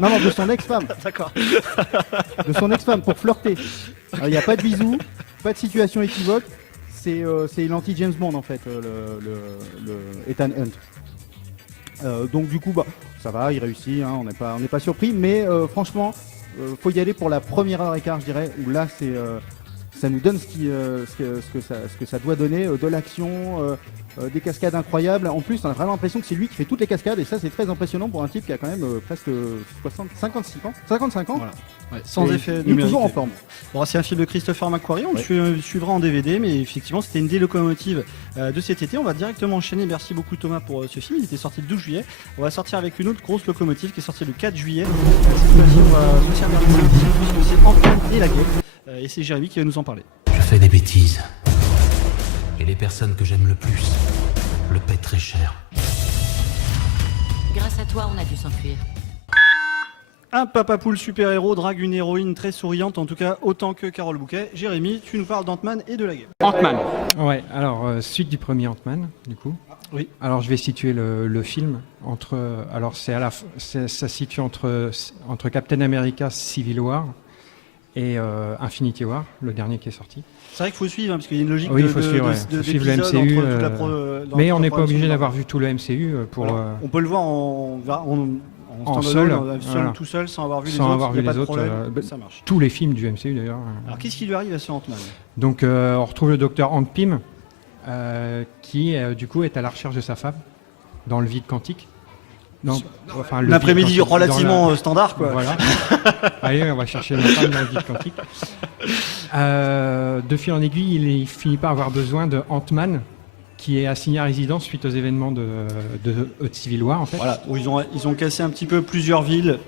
Non, de son ex-femme. D'accord. De son ex-femme pour flirter. Il n'y a pas de bisous, pas de situation équivoque. C'est l'anti-James Bond en fait, le Ethan Hunt. Donc du coup, ça va, il réussit, hein, on n'est pas surpris, mais franchement, faut y aller pour la première heure et quart, je dirais, où là, ça nous donne ce que ça doit donner, de l'action, des cascades incroyables. En plus, on a vraiment l'impression que c'est lui qui fait toutes les cascades, et ça, c'est très impressionnant pour un type qui a quand même presque 55 ans. Voilà. Ouais, sans Et effet il est numérique. toujours en forme. Bon, c'est un film de Christopher McQuarrie, on le suivra en DVD, mais effectivement c'était une des locomotives de cet été. On va directement enchaîner, merci beaucoup Thomas pour ce film, il était sorti le 12 juillet. On va sortir avec une autre grosse locomotive qui est sortie le 4 juillet. Cette fois-ci on va se servir de ça, puisque c'est Ant-Man et la guerre. Et c'est Jérémy qui va nous en parler. Je fais des bêtises. Et les personnes que j'aime le plus le paient très cher. Grâce à toi, on a dû s'enfuir. Un papa poule super-héros drague une héroïne très souriante, en tout cas autant que Carole Bouquet. Jérémy, tu nous parles d'Ant-Man et de la guerre. Ant-Man. Ouais, alors suite du premier Ant-Man, du coup. Oui. Alors je vais situer le film entre. Alors ça se situe entre Captain America Civil War et Infinity War, le dernier qui est sorti. C'est vrai qu'il faut suivre, hein, parce qu'il y a une logique Oui, il faut suivre le MCU. Mais on n'est pas obligé d'avoir vu tout le MCU pour. Voilà. On peut le voir en seul, tout seul, sans avoir vu les sans autres. avoir vu y a pas les de autres. problème, ça marche. Tous les films du MCU d'ailleurs. Alors qu'est-ce qui lui arrive à ce Ant-Man ? Donc on retrouve le docteur Hank Pym, qui du coup est à la recherche de sa femme dans le vide quantique. Enfin, L'après-midi relativement standard, quoi. Voilà. Allez, on va chercher ma femme dans le vide quantique. De fil en aiguille, il finit par avoir besoin de Ant-Man, qui est assigné à résidence suite aux événements de Civil War, en fait. Voilà, où ils ont cassé un petit peu plusieurs villes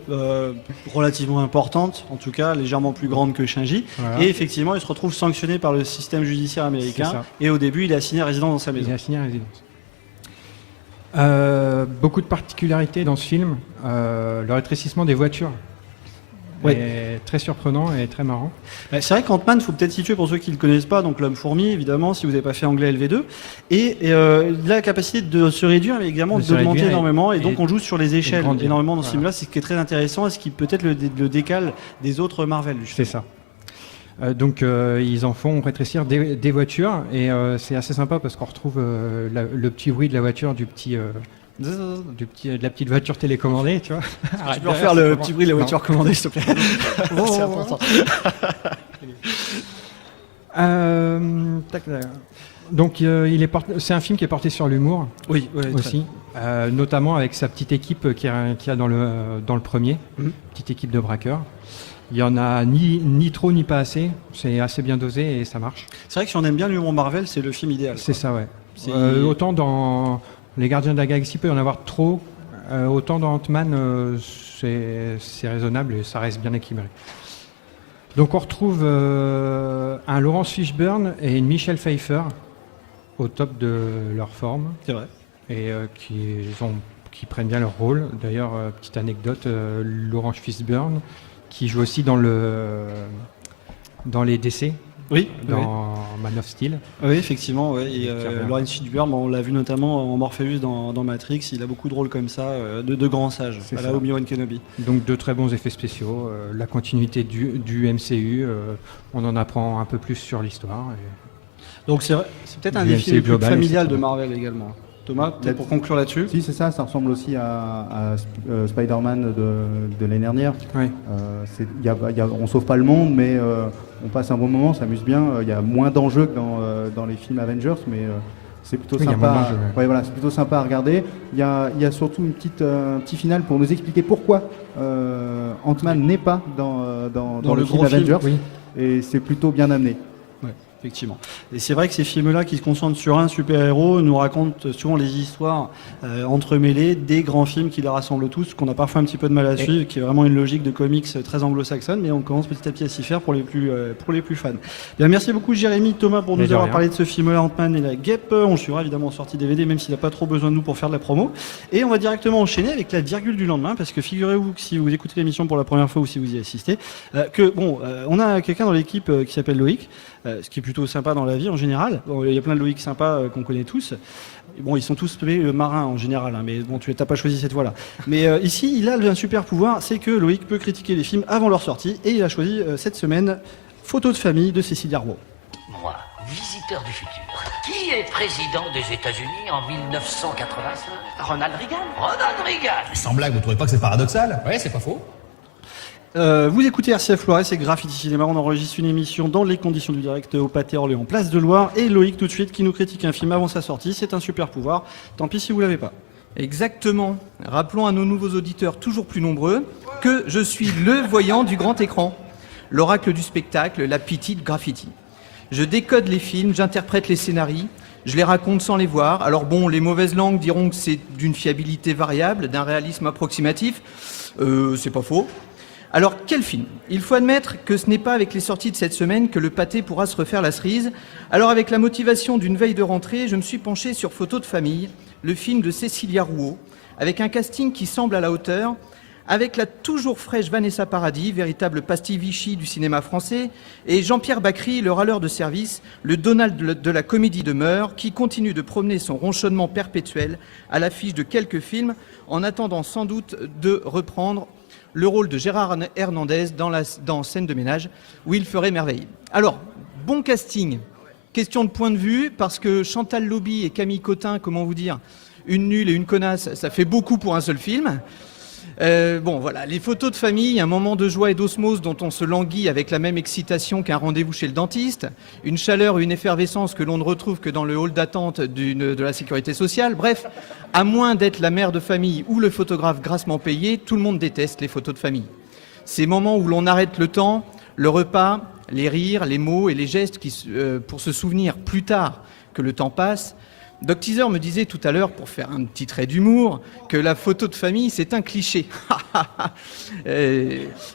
relativement importantes, en tout cas légèrement plus grandes que Shinji. Voilà. Et effectivement, il se retrouve sanctionné par le système judiciaire américain. Et au début, il est assigné à résidence dans sa maison. Il est assigné à résidence. Beaucoup de particularités dans ce film. Le rétrécissement des voitures est très surprenant et très marrant. C'est vrai qu'Ant-Man, il faut peut-être situer pour ceux qui ne le connaissent pas, donc l'homme fourmi, évidemment, si vous n'avez pas fait anglais LV2. Et il a la capacité de se réduire, mais également d'augmenter énormément. Et donc on joue sur les échelles énormément dans ce film-là. C'est ce qui est très intéressant et ce qui peut-être le décale des autres Marvel. C'est ça. Donc ils en font rétrécir des voitures et c'est assez sympa parce qu'on retrouve le petit bruit de la voiture de la petite voiture télécommandée, tu vois. Tu peux refaire le petit bruit de la voiture commandée, s'il te plaît. C'est important. Donc c'est un film qui est porté sur l'humour, oui, aussi, notamment avec sa petite équipe qu'il y a dans le premier, petite équipe de braqueurs. Il n'y en a ni trop ni pas assez, c'est assez bien dosé et ça marche. C'est vrai que si on aime bien l'humour Marvel, c'est le film idéal. C'est ça, ouais. Autant dans Les Gardiens de la Galaxie, il peut y en avoir trop, autant dans Ant-Man, c'est raisonnable et ça reste bien équilibré. Donc on retrouve un Laurence Fishburne et une Michelle Pfeiffer au top de leur forme. C'est vrai. Et qui prennent bien leur rôle. D'ailleurs, petite anecdote, Laurence Fishburne, qui joue aussi dans les DC, dans Man of Steel. Oui, effectivement. Ouais. Et Laurence Fishburne, on l'a vu notamment en Morpheus dans Matrix. Il a beaucoup de rôles comme ça, de grands sages, à la Obi-Wan Kenobi. Donc de très bons effets spéciaux, la continuité du MCU, on en apprend un peu plus sur l'histoire. Donc c'est peut-être un des films les plus familiales de Marvel également. Thomas, peut-être pour conclure là-dessus. Si, c'est ça ressemble aussi à Spider-Man de l'année dernière. Oui. On sauve pas le monde, mais on passe un bon moment, on s'amuse bien. Il y a moins d'enjeux que dans les films Avengers, mais c'est plutôt sympa. C'est plutôt sympa à regarder. Il y a surtout un petit final pour nous expliquer pourquoi Ant-Man n'est pas dans le film Avengers. Oui. Et c'est plutôt bien amené. Effectivement. Et c'est vrai que ces films-là qui se concentrent sur un super-héros nous racontent souvent les histoires entremêlées des grands films qui les rassemblent tous, qu'on a parfois un petit peu de mal à suivre, qui est vraiment une logique de comics très anglo-saxonne, mais on commence petit à petit à s'y faire pour les plus fans. Bien, merci beaucoup Jérémy, Thomas, pour nous avoir parlé de ce film-là, Ant-Man et la Guêpe. On suivra évidemment en sortie DVD, même s'il n'a pas trop besoin de nous pour faire de la promo. Et on va directement enchaîner avec la virgule du lendemain, parce que figurez-vous que si vous écoutez l'émission pour la première fois ou si vous y assistez, on a quelqu'un dans l'équipe qui s'appelle Loïc, ce qui est plutôt sympa dans la vie en général. Bon, il y a plein de Loïc sympas qu'on connaît tous. Bon, ils sont tous marins en général, mais bon, tu n'as pas choisi cette voie-là. Mais ici, il a un super pouvoir, c'est que Loïc peut critiquer les films avant leur sortie, et il a choisi cette semaine Photo de famille de Cécilia Roux. Moi, visiteur du futur. Qui est président des États-Unis en 1985 ? Ronald Reagan. Ronald Reagan. Sans blague, vous trouvez pas que c'est paradoxal ? Ouais, c'est pas faux. Vous écoutez RCF Loiret, c'est Graffiti Cinéma, on enregistre une émission dans les conditions du direct au Pâté Orléans, Place de Loire, et Loïc tout de suite qui nous critique un film avant sa sortie, c'est un super pouvoir, tant pis si vous l'avez pas. Exactement. Rappelons à nos nouveaux auditeurs toujours plus nombreux que je suis le voyant du grand écran, l'oracle du spectacle, la pitié de Graffiti. Je décode les films, j'interprète les scénarios, je les raconte sans les voir. Alors bon, les mauvaises langues diront que c'est d'une fiabilité variable, d'un réalisme approximatif, c'est pas faux. Alors, quel film ? Il faut admettre que ce n'est pas avec les sorties de cette semaine que le pâté pourra se refaire la cerise. Alors, avec la motivation d'une veille de rentrée, je me suis penché sur Photo de famille, le film de Cécilia Roux, avec un casting qui semble à la hauteur, avec la toujours fraîche Vanessa Paradis, véritable pastille Vichy du cinéma français, et Jean-Pierre Bacry, le râleur de service, le Donald de la comédie de mœurs, qui continue de promener son ronchonnement perpétuel à l'affiche de quelques films, en attendant sans doute de reprendre le rôle de Gérard Hernandez dans Scène de ménage, où il ferait merveille. Alors, bon casting, question de point de vue, parce que Chantal Lobby et Camille Cotin, comment vous dire, une nulle et une connasse, ça fait beaucoup pour un seul film. Bon, voilà, les photos de famille, un moment de joie et d'osmose dont on se languit avec la même excitation qu'un rendez-vous chez le dentiste, une chaleur, une effervescence que l'on ne retrouve que dans le hall d'attente de la sécurité sociale. Bref, à moins d'être la mère de famille ou le photographe grassement payé, tout le monde déteste les photos de famille. Ces moments où l'on arrête le temps, le repas, les rires, les mots et les gestes pour se souvenir plus tard que le temps passe. Doc Teaser me disait tout à l'heure, pour faire un petit trait d'humour, que la photo de famille, c'est un cliché.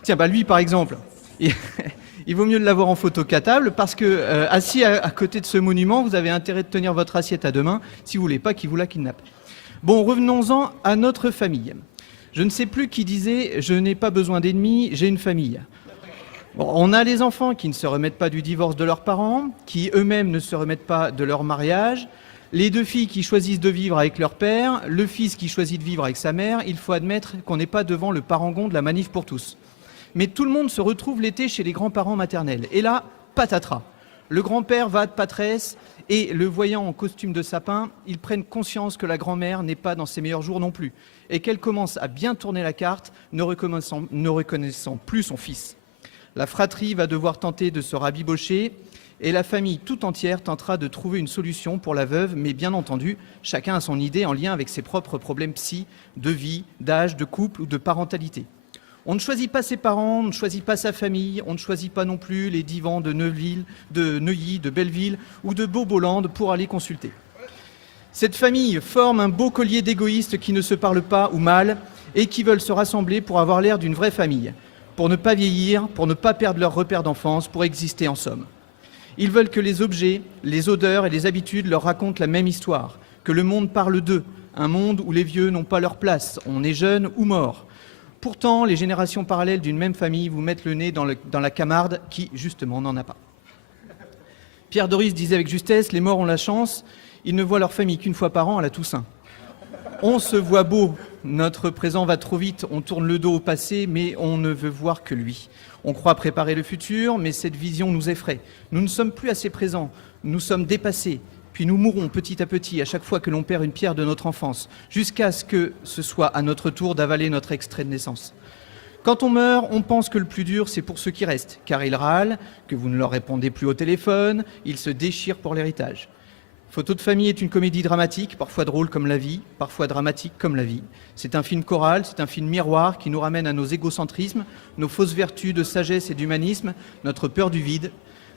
Tiens, lui, par exemple, il vaut mieux l'avoir en photo qu'à table, parce que, assis à côté de ce monument, vous avez intérêt de tenir votre assiette à deux mains, si vous voulez pas qu'il vous la kidnappe. Bon, revenons-en à notre famille. Je ne sais plus qui disait « Je n'ai pas besoin d'ennemis, j'ai une famille ». Bon, on a les enfants qui ne se remettent pas du divorce de leurs parents, qui eux-mêmes ne se remettent pas de leur mariage, les deux filles qui choisissent de vivre avec leur père, le fils qui choisit de vivre avec sa mère. Il faut admettre qu'on n'est pas devant le parangon de la manif pour tous. Mais tout le monde se retrouve l'été chez les grands-parents maternels. Et là, patatras. Le grand-père va de patresse et, le voyant en costume de sapin, ils prennent conscience que la grand-mère n'est pas dans ses meilleurs jours non plus et qu'elle commence à bien tourner la carte, ne reconnaissant plus son fils. La fratrie va devoir tenter de se rabibocher et la famille tout entière tentera de trouver une solution pour la veuve, mais bien entendu, chacun a son idée en lien avec ses propres problèmes psy, de vie, d'âge, de couple ou de parentalité. On ne choisit pas ses parents, on ne choisit pas sa famille, on ne choisit pas non plus les divans de Neuilly, de Belleville ou de Boboland pour aller consulter. Cette famille forme un beau collier d'égoïstes qui ne se parlent pas ou mal et qui veulent se rassembler pour avoir l'air d'une vraie famille, pour ne pas vieillir, pour ne pas perdre leurs repères d'enfance, pour exister en somme. Ils veulent que les objets, les odeurs et les habitudes leur racontent la même histoire, que le monde parle d'eux, un monde où les vieux n'ont pas leur place, on est jeune ou mort. Pourtant, les générations parallèles d'une même famille vous mettent le nez dans la camarde qui, justement, n'en a pas. Pierre Doris disait avec justesse, les morts ont la chance, ils ne voient leur famille qu'une fois par an à la Toussaint. On se voit beau, notre présent va trop vite, on tourne le dos au passé, mais on ne veut voir que lui. On croit préparer le futur, mais cette vision nous effraie. Nous ne sommes plus assez présents, nous sommes dépassés, puis nous mourrons petit à petit à chaque fois que l'on perd une pierre de notre enfance, jusqu'à ce que ce soit à notre tour d'avaler notre extrait de naissance. Quand on meurt, on pense que le plus dur, c'est pour ceux qui restent, car ils râlent, que vous ne leur répondez plus au téléphone, ils se déchirent pour l'héritage. Photo de famille est une comédie dramatique, parfois drôle comme la vie, parfois dramatique comme la vie. C'est un film choral, c'est un film miroir qui nous ramène à nos égocentrismes, nos fausses vertus de sagesse et d'humanisme, notre peur du vide.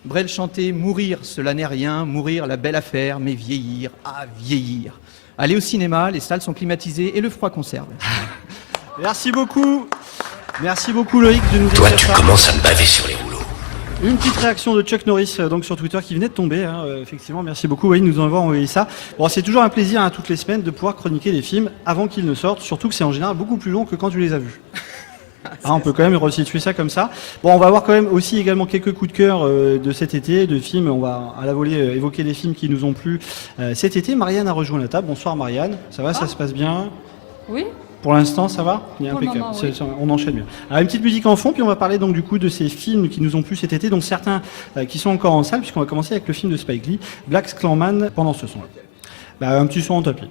Brel chantait « Mourir, cela n'est rien, mourir, la belle affaire, mais vieillir, ah vieillir ». Allez au cinéma, les salles sont climatisées et le froid conserve. Merci beaucoup. Merci beaucoup Loïc de nous Toi, écrire tu ça. commences à me baver sur les rouleaux. Une petite réaction de Chuck Norris donc sur Twitter qui venait de tomber, effectivement, merci beaucoup, oui, nous avons envoyé ça. Bon, c'est toujours un plaisir toutes les semaines de pouvoir chroniquer les films avant qu'ils ne sortent, surtout que c'est en général beaucoup plus long que quand tu les as vus. On peut quand même resituer ça comme ça. Bon, on va avoir quand même aussi également quelques coups de cœur de cet été, de films, on va à la volée évoquer les films qui nous ont plu cet été. Marianne a rejoint la table, bonsoir Marianne, ça va, ça se passe bien? Oui. Pour l'instant, ça va? Il est Pour le impeccable. moment, oui. On enchaîne bien. Alors, une petite musique en fond, puis on va parler donc du coup de ces films qui nous ont plu cet été, donc certains qui sont encore en salle, puisqu'on va commencer avec le film de Spike Lee, Black Clansman, pendant ce son-là. Un petit son en tapis.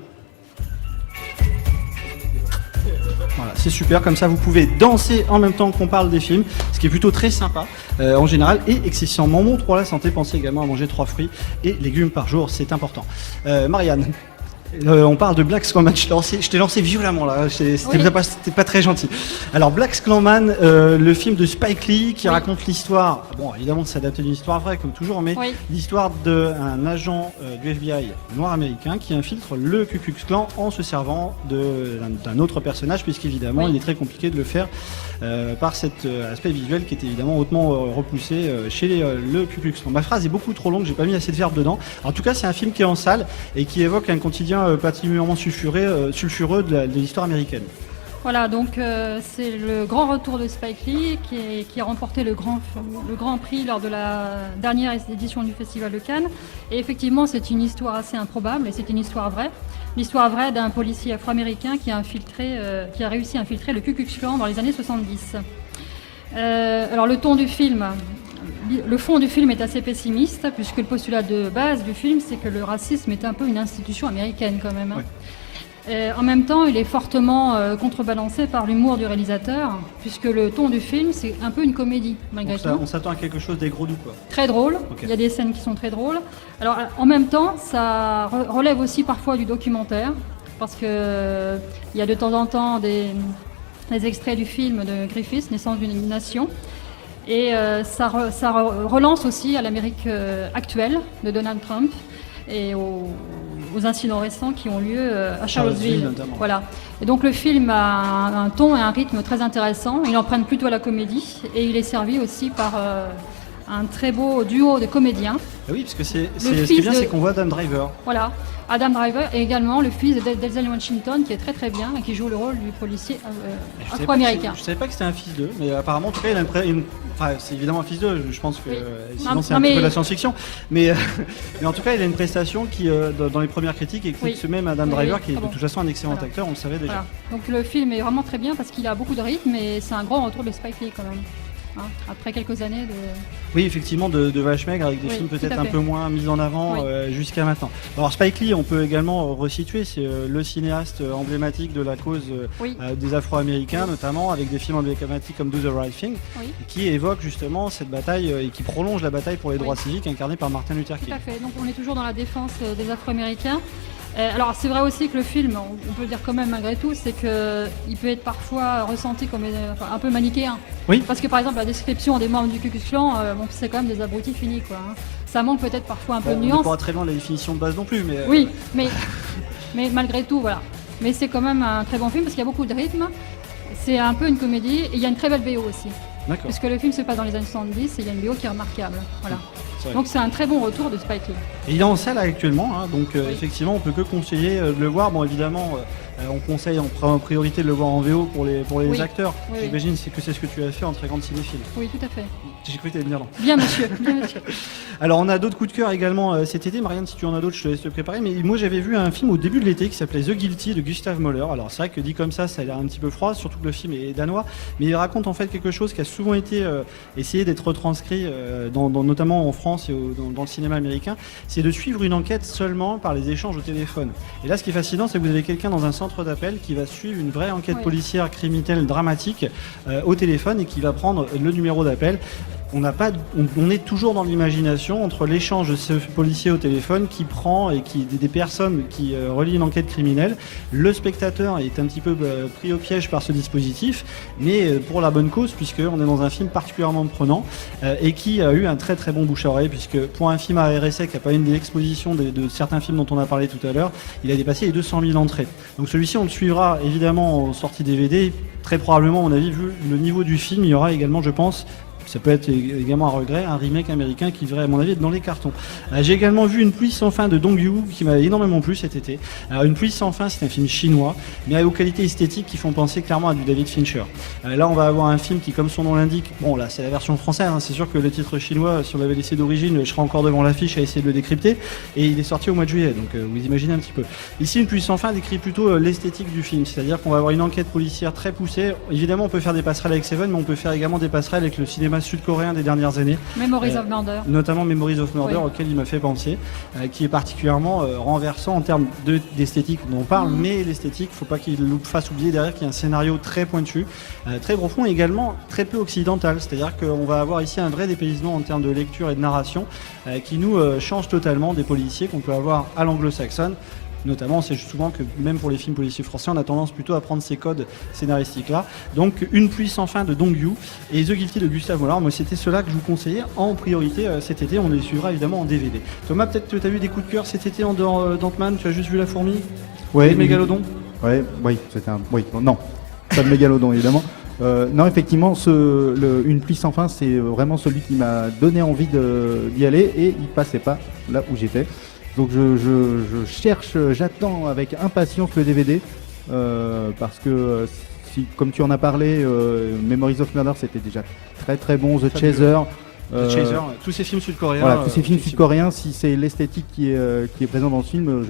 Voilà, c'est super, comme ça vous pouvez danser en même temps qu'on parle des films, ce qui est plutôt très sympa en général et excessivement bon pour la santé. Pensez également à manger 3 fruits et légumes par jour, c'est important. Marianne, on parle de Black Clansman, je t'ai lancé violemment là, c'était pas très gentil. Alors Black Clansman, le film de Spike Lee qui raconte l'histoire, bon évidemment c'est adapté d'une histoire vraie comme toujours, mais l'histoire d'un agent du FBI noir américain qui infiltre le Ku Klux Klan en se servant d'un autre personnage, puisqu'évidemment il est très compliqué de le faire par cet aspect visuel qui était évidemment hautement repoussé chez le Ku Klux Klan. Ma phrase est beaucoup trop longue, j'ai pas mis assez de verbes dedans. En tout cas c'est un film qui est en salle et qui évoque un quotidien particulièrement sulfureux de l'histoire américaine. Voilà, donc c'est le grand retour de Spike Lee qui a remporté le grand prix lors de la dernière édition du Festival de Cannes. Et effectivement, c'est une histoire assez improbable et c'est une histoire vraie. L'histoire vraie d'un policier afro-américain qui a réussi à infiltrer le Ku Klux Klan dans les années 70. Alors le ton du film... Le fond du film est assez pessimiste, puisque le postulat de base du film, c'est que le racisme est un peu une institution américaine quand même. En même temps, il est fortement contrebalancé par l'humour du réalisateur, puisque le ton du film, c'est un peu une comédie, malgré tout. On s'attend à quelque chose des gros doux, quoi. Très drôle, Ok. il y a des scènes qui sont très drôles. Alors, en même temps, ça relève aussi parfois du documentaire, parce qu'il y a de temps en temps des extraits du film de Griffith, Naissance d'une nation. Et ça relance aussi à l'Amérique actuelle de Donald Trump et aux incidents récents qui ont lieu à Charlottesville. Notamment. Voilà. Et donc le film a un ton et un rythme très intéressant. Il emprunte plutôt à la comédie et il est servi aussi par un très beau duo de comédiens. Ah oui, parce que ce qui fils est bien, de- c'est qu'on voit Adam Driver. Voilà, Adam Driver et également le fils de Denzel Washington qui est très très bien et qui joue le rôle du policier afro-américain. Je savais pas que c'était un fils d'eux, mais apparemment, en tout cas, il a enfin, c'est évidemment un fils d'eux, je pense que sinon Non, c'est un non, petit peu mais- de la science-fiction. Mais en tout cas, il a une prestation qui, dans les premières critiques, éclipse même Adam Oui, Driver, oui, qui est ah de bon. toute façon un excellent Voilà. acteur, on le savait déjà. Voilà. Donc le film est vraiment très bien parce qu'il a beaucoup de rythme et c'est un grand retour de Spike Lee quand même. Hein, après quelques années de... Oui, effectivement, de vache maigre avec des Oui, films tout peut-être à un fait. peu moins mis en avant Oui. jusqu'à maintenant. Alors Spike Lee, on peut également resituer, c'est le cinéaste emblématique de la cause Oui. des Afro-Américains, notamment avec des films emblématiques comme Do the Right Thing, Oui. qui évoque justement cette bataille et qui prolonge la bataille pour les droits civiques incarnée par Martin Luther Tout King. à fait, donc on est toujours dans la défense des Afro-Américains. Alors c'est vrai aussi que le film, on peut dire quand même malgré tout, c'est qu'il peut être parfois ressenti comme un peu manichéen. Oui. Parce que par exemple la description des membres du Ku Klux Klan, bon, c'est quand même des abrutis finis quoi. Hein. Ça manque peut-être parfois un peu de On n'est nuance. pas très loin de la définition de base non plus, mais Oui, mais malgré tout, voilà. Mais c'est quand même un très bon film parce qu'il y a beaucoup de rythme. C'est un peu une comédie et il y a une très belle BO aussi. D'accord. Puisque le film se passe dans les années 70 et il y a une BO qui est remarquable. Voilà. C'est vrai. Donc c'est un très bon retour de Spike Lee. Et il est en salle actuellement, hein, donc effectivement on peut que conseiller de le voir. Bon évidemment on conseille en priorité de le voir en VO pour les Oui. acteurs. Oui, oui. J'imagine que c'est ce que tu as fait en très grande cinéphile. Oui, tout à fait. J'ai cru que tu allais venir là. Bien monsieur, bien monsieur. Alors on a d'autres coups de cœur également cet été. Marianne, si tu en as d'autres, je te laisse te préparer. Mais moi j'avais vu un film au début de l'été qui s'appelait The Guilty de Gustav Mahler. Alors c'est vrai que dit comme ça a l'air un petit peu froid, surtout que le film est danois. Mais il raconte en fait quelque chose qui a souvent été essayé d'être retranscrit notamment en France et dans le cinéma américain. C'est de suivre une enquête seulement par les échanges au téléphone. Et là ce qui est fascinant, c'est que vous avez quelqu'un dans un centre d'appel qui va suivre une vraie enquête Oui. policière criminelle dramatique au téléphone et qui va prendre le numéro d'appel. On est toujours dans l'imagination entre l'échange de ce policier au téléphone qui prend et des personnes qui relient une enquête criminelle. Le spectateur est un petit peu pris au piège par ce dispositif, mais pour la bonne cause, puisqu'on est dans un film particulièrement prenant et qui a eu un très très bon bouche à oreille, puisque pour un film à RSA qui n'a pas eu une exposition de certains films dont on a parlé tout à l'heure, il a dépassé les 200 000 entrées. Donc celui-ci, on le suivra évidemment en sortie DVD. Très probablement, à mon avis, vu le niveau du film, il y aura également, je pense, ça peut être également un regret, un remake américain qui devrait à mon avis être dans les cartons. J'ai également vu Une pluie sans fin de Dong Yu qui m'a énormément plu cet été. Alors Une pluie sans fin, c'est un film chinois, mais aux qualités esthétiques qui font penser clairement à du David Fincher. Là on va avoir un film qui, comme son nom l'indique, bon là c'est la version française, hein, c'est sûr que le titre chinois, si on l'avait laissé d'origine, je serais encore devant l'affiche à essayer de le décrypter, et il est sorti au mois de juillet, donc vous imaginez un petit peu. Ici Une pluie sans fin décrit plutôt l'esthétique du film, c'est-à-dire qu'on va avoir une enquête policière très poussée. Évidemment on peut faire des passerelles avec Seven, mais on peut faire également des passerelles avec le cinéma sud-coréen des dernières années. Memories of Murder. Notamment Memories of Murder, Oui. auquel il m'a fait penser, qui est particulièrement renversant en termes d'esthétique, on en parle, mais l'esthétique, il ne faut pas qu'il nous fasse oublier derrière qu'il y a un scénario très pointu, très profond et également très peu occidental, c'est-à-dire qu'on va avoir ici un vrai dépaysement en termes de lecture et de narration qui nous change totalement des policiers qu'on peut avoir à l'anglo-saxonne. Notamment, c'est souvent que même pour les films policiers français, on a tendance plutôt à prendre ces codes scénaristiques-là. Donc, Une pluie sans fin de Dong Yu et The Guilty de Gustav Mahler. Moi, c'était cela que je vous conseillais en priorité cet été. On les suivra évidemment en DVD. Thomas, peut-être que tu as vu des coups de cœur cet été en dehors d'Ant-Man. Tu as juste vu La Fourmi et le Mégalodon. Oui, c'était un. Oui, non, pas le Mégalodon évidemment. Non, effectivement, Une pluie sans fin, c'est vraiment celui qui m'a donné envie d'y aller et il passait pas là où j'étais. Donc je cherche, j'attends avec impatience le DVD parce que comme tu en as parlé, Memories of Murder c'était déjà très très bon, The Chaser. The Chaser, tous ces films sud-coréens. Voilà, tous ces films sud-coréens, si c'est l'esthétique qui est présente dans le film,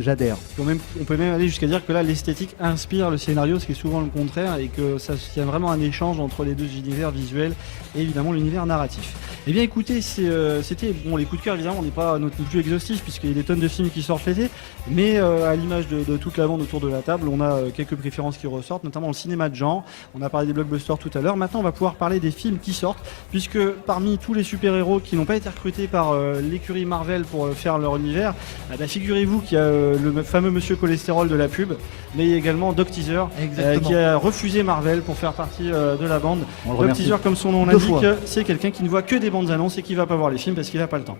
j'adhère. On peut même aller jusqu'à dire que là, l'esthétique inspire le scénario, ce qui est souvent le contraire, et que ça, il y a vraiment un échange entre les deux univers visuels et évidemment l'univers narratif. Eh bien, écoutez, c'était bon, les coups de cœur. Évidemment, on n'est pas non plus exhaustif puisqu'il y a des tonnes de films qui sortent l'été, mais à l'image de toute la bande autour de la table, on a quelques préférences qui ressortent, notamment le cinéma de genre. On a parlé des blockbusters tout à l'heure. Maintenant, on va pouvoir parler des films qui sortent, puisque parmi tous les super-héros qui n'ont pas été recrutés par l'écurie Marvel pour faire leur univers, figurez-vous qu'il y a le fameux monsieur cholestérol de la pub, mais il y a également Doc Teaser qui a refusé Marvel pour faire partie de la bande. Doc Teaser, comme son nom l'indique, c'est quelqu'un qui ne voit que des bandes annonces et qui ne va pas voir les films parce qu'il n'a pas le temps.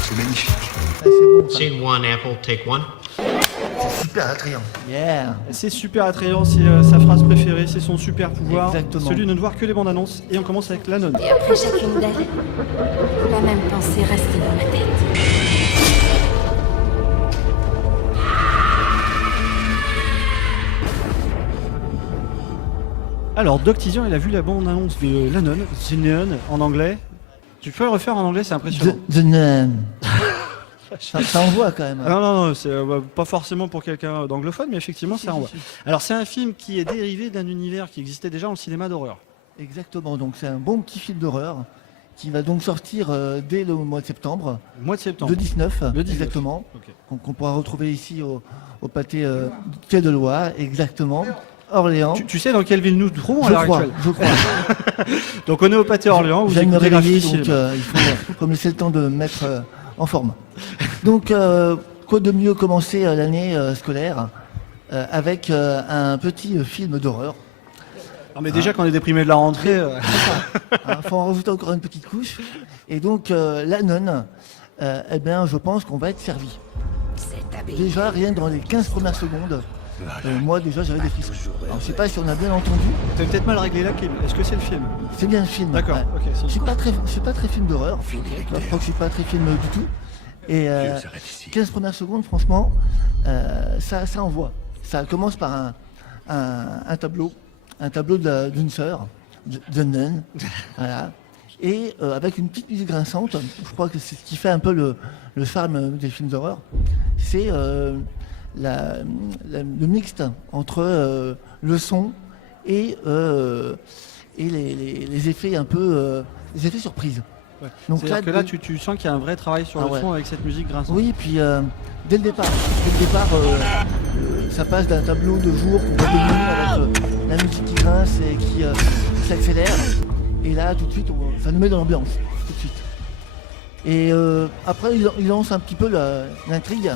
C'est magnifique. Scene one, Apple, take one. C'est super attrayant. C'est super attrayant, c'est sa phrase préférée, c'est son super pouvoir. Exactement. Celui de ne voir que les bandes annonces. Et on commence avec la nonne. Et après chacune d'elles, la même pensée restait dans ma tête. Alors, Doc Teaser, il a vu la bande-annonce de La Nonne, The Nun, en anglais. Tu peux le refaire en anglais, c'est impressionnant. The Nun. ça envoie quand même. Non, c'est pas forcément pour quelqu'un d'anglophone, mais effectivement, ça envoie. Alors, c'est un film qui est dérivé d'un univers qui existait déjà dans le cinéma d'horreur. Exactement, donc c'est un bon petit film d'horreur qui va donc sortir dès le mois de septembre. Mois de septembre. Le 19, exactement. Okay. Qu'on pourra retrouver ici au pâté Quai de Loire, exactement. Orléans. Tu sais dans quelle ville nous trouvons à l'heure actuelle? Je crois. Donc on est au pâté Orléans. Vous allez me réveiller, donc il faut me laisser le temps de me mettre en forme. Donc quoi de mieux commencer l'année scolaire avec un petit film d'horreur. Non mais déjà qu'on est déprimé de la rentrée. Il faut en rajouter encore une petite couche. Et donc La Nonne, eh bien je pense qu'on va être servi. Déjà rien que dans les 15 premières secondes. Moi déjà j'avais des frissons. Alors, je sais pas si on a bien entendu. T'as peut-être mal réglé la clim. Est-ce que c'est le film? C'est bien le film. D'accord. Ouais. Okay, je suis pas très film d'horreur. Je crois que je suis pas très film du tout. Et 15 premières secondes, franchement, ça envoie. Ça commence par un tableau d'une sœur, de Nun, voilà. Et avec une petite musique grinçante. Je crois que c'est ce qui fait un peu le charme des films d'horreur. C'est le mixte entre le son et les effets un peu les effets surprises. Ouais. Donc c'est-à-dire que là tu sens qu'il y a un vrai travail sur le son avec cette musique grinçante. Oui, puis dès le départ ça passe d'un tableau de jour qu'on voit de nuit avec la musique qui grince et qui s'accélère, et là tout de suite ça nous met dans l'ambiance tout de suite. Et après il lance un petit peu l'intrigue.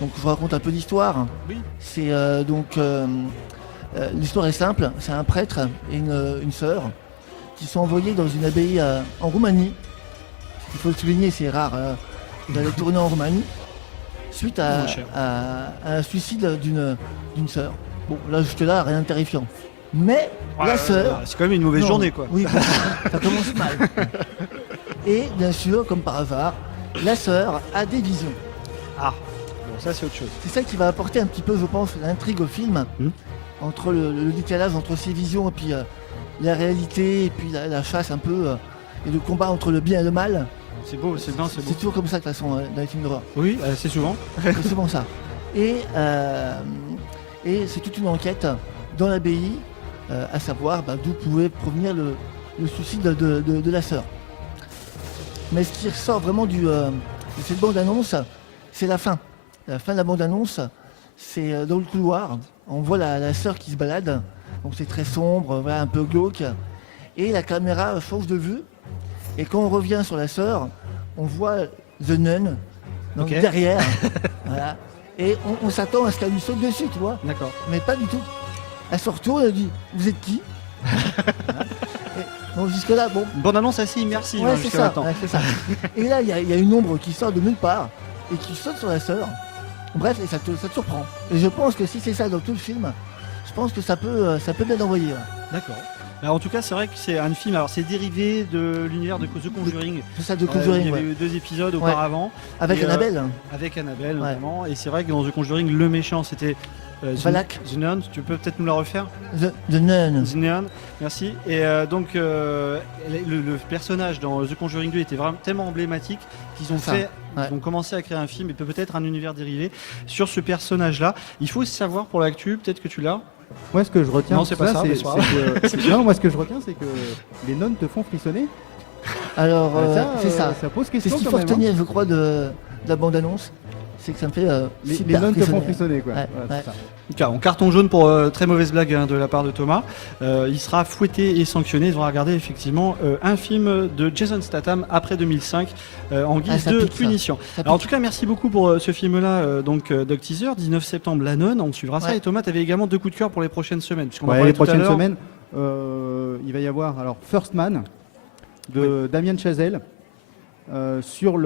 Donc je vous raconte un peu l'histoire. Oui. C'est l'histoire est simple. C'est un prêtre et une sœur qui sont envoyés dans une abbaye en Roumanie. Il faut le souligner, c'est rare d'aller tourner en Roumanie suite à un suicide d'une sœur. Bon, là jusque là rien de terrifiant. Mais la sœur, c'est quand même une mauvaise journée quoi. Oui, ça commence mal. Et bien sûr, comme par hasard, la sœur a des visions. Ah. Ça c'est autre chose. C'est ça qui va apporter un petit peu, je pense, l'intrigue au film, entre le décalage entre ses visions et puis la réalité, et puis la chasse un peu, et le combat entre le bien et le mal. C'est beau, c'est bien, c'est beau. C'est toujours comme ça de toute façon dans les films d'horreur. Oui, c'est souvent. C'est souvent ça. Et c'est toute une enquête dans l'abbaye, à savoir d'où pouvait provenir le suicide de la sœur. Mais ce qui ressort vraiment de cette bande-annonce, c'est la fin. La fin de la bande-annonce, c'est dans le couloir. On voit la sœur qui se balade. Donc c'est très sombre, voilà, un peu glauque. Et la caméra change de vue. Et quand on revient sur la sœur, on voit The Nun donc derrière. Voilà. Et on s'attend à ce qu'elle lui saute dessus, tu vois. D'accord. Mais pas du tout. Elle se retourne et elle dit « Vous êtes qui ?» Donc jusque là, bon. Une bande-annonce assez immersive jusqu'à maintenant. Ouais, c'est ça. Et là, il y a une ombre qui sort de nulle part et qui saute sur la sœur. Bref, et ça te surprend. Et je pense que si c'est ça dans tout le film, je pense que ça peut bien envoyer. Ouais. D'accord. Alors, en tout cas, c'est vrai que c'est un film, alors c'est dérivé de l'univers de The Conjuring. C'est ça, de Conjuring. Il y avait eu 2 épisodes auparavant. Avec Annabelle. Avec Annabelle, notamment. Et c'est vrai que dans The Conjuring, le méchant, c'était Valak. The Nun, tu peux peut-être nous la refaire? The Nun. The Nun, merci. Et donc, le personnage dans The Conjuring 2 était vraiment tellement emblématique qu'ils ont ils ont commencé à créer un film et peut-être un univers dérivé sur ce personnage-là. Il faut savoir pour l'actu, peut-être que tu l'as. Moi, ce que je retiens, Non, c'est pas ça, mais c'est pas grave. non, moi, ce que je retiens, c'est que les nonnes te font frissonner. Alors, c'est ça. Ça pose C'est question ce qu'il quand faut même. retenir, je crois, de la bande-annonce. C'est que ça me fait Les super nonnes te font frissonner, quoi. Ouais, Voilà, ouais. c'est ça. En carton jaune pour très mauvaise blague de la part de Thomas. Il sera fouetté et sanctionné. Il devra regarder effectivement un film de Jason Statham après 2005 en guise ça de pique, ça. punition. Ça Alors, en pique. tout cas, merci beaucoup pour ce film-là, donc Dog Teaser, 19 septembre, La Nonne. On suivra ça. Ouais. Et Thomas, tu avais également 2 coups de cœur pour les prochaines semaines. puisqu'on en Ouais, parlait les tout à prochaines l'heure. semaines, il va y avoir alors First Man de Damien Chazelle sur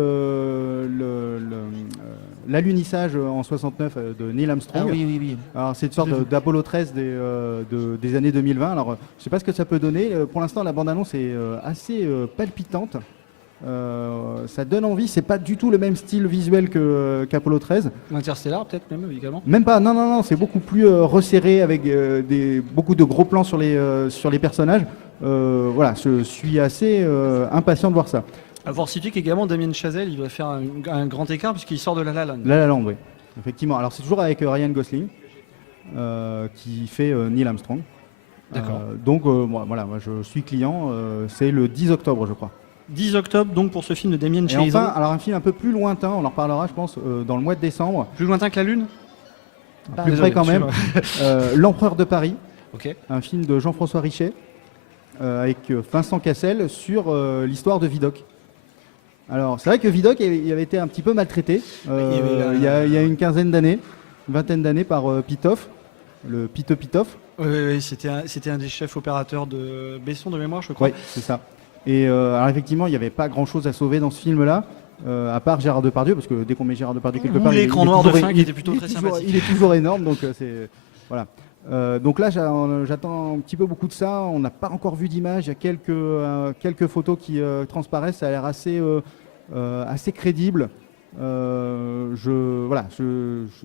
l'alunissage en 69 de Neil Armstrong. Ah oui. Alors c'est une sorte d'Apollo 13 des années 2020. Alors je ne sais pas ce que ça peut donner. Pour l'instant, la bande-annonce est assez palpitante. Ça donne envie. C'est pas du tout le même style visuel qu'Apollo 13. Interstellar, peut-être même également. Même pas, non, c'est beaucoup plus resserré avec beaucoup de gros plans sur les personnages. Voilà, je suis assez impatient de voir ça. À voir citer qu'également Damien Chazelle, il va faire un grand écart puisqu'il sort de La La Land. La La Land, oui, effectivement. Alors c'est toujours avec Ryan Gosling qui fait Neil Armstrong. D'accord. Donc voilà, moi je suis client. C'est le 10 octobre, je crois. 10 octobre, donc pour ce film de Damien Et Chazelle. enfin, alors un film un peu plus lointain, on en reparlera, je pense, dans le mois de décembre. Plus lointain que la Lune. Plus près quand même. L'Empereur de Paris. Ok. Un film de Jean-François Richet avec Vincent Cassel sur l'histoire de Vidocq. Alors c'est vrai que Vidocq il avait été un petit peu maltraité il y a une quinzaine d'années, une vingtaine d'années par Pitoff, le Pitoff. Oui, c'était un des chefs opérateurs de Besson de mémoire, je crois. Oui, c'est ça. Et alors effectivement, il n'y avait pas grand-chose à sauver dans ce film-là, à part Gérard Depardieu, parce que dès qu'on met Gérard Depardieu quelque part, l'écran noir de fin qui était plutôt très sympathique. Il est toujours énorme, donc c'est voilà. Donc là, j'attends un petit peu beaucoup de ça. On n'a pas encore vu d'image. Il y a quelques photos qui transparaissent. Ça a l'air assez crédible. Je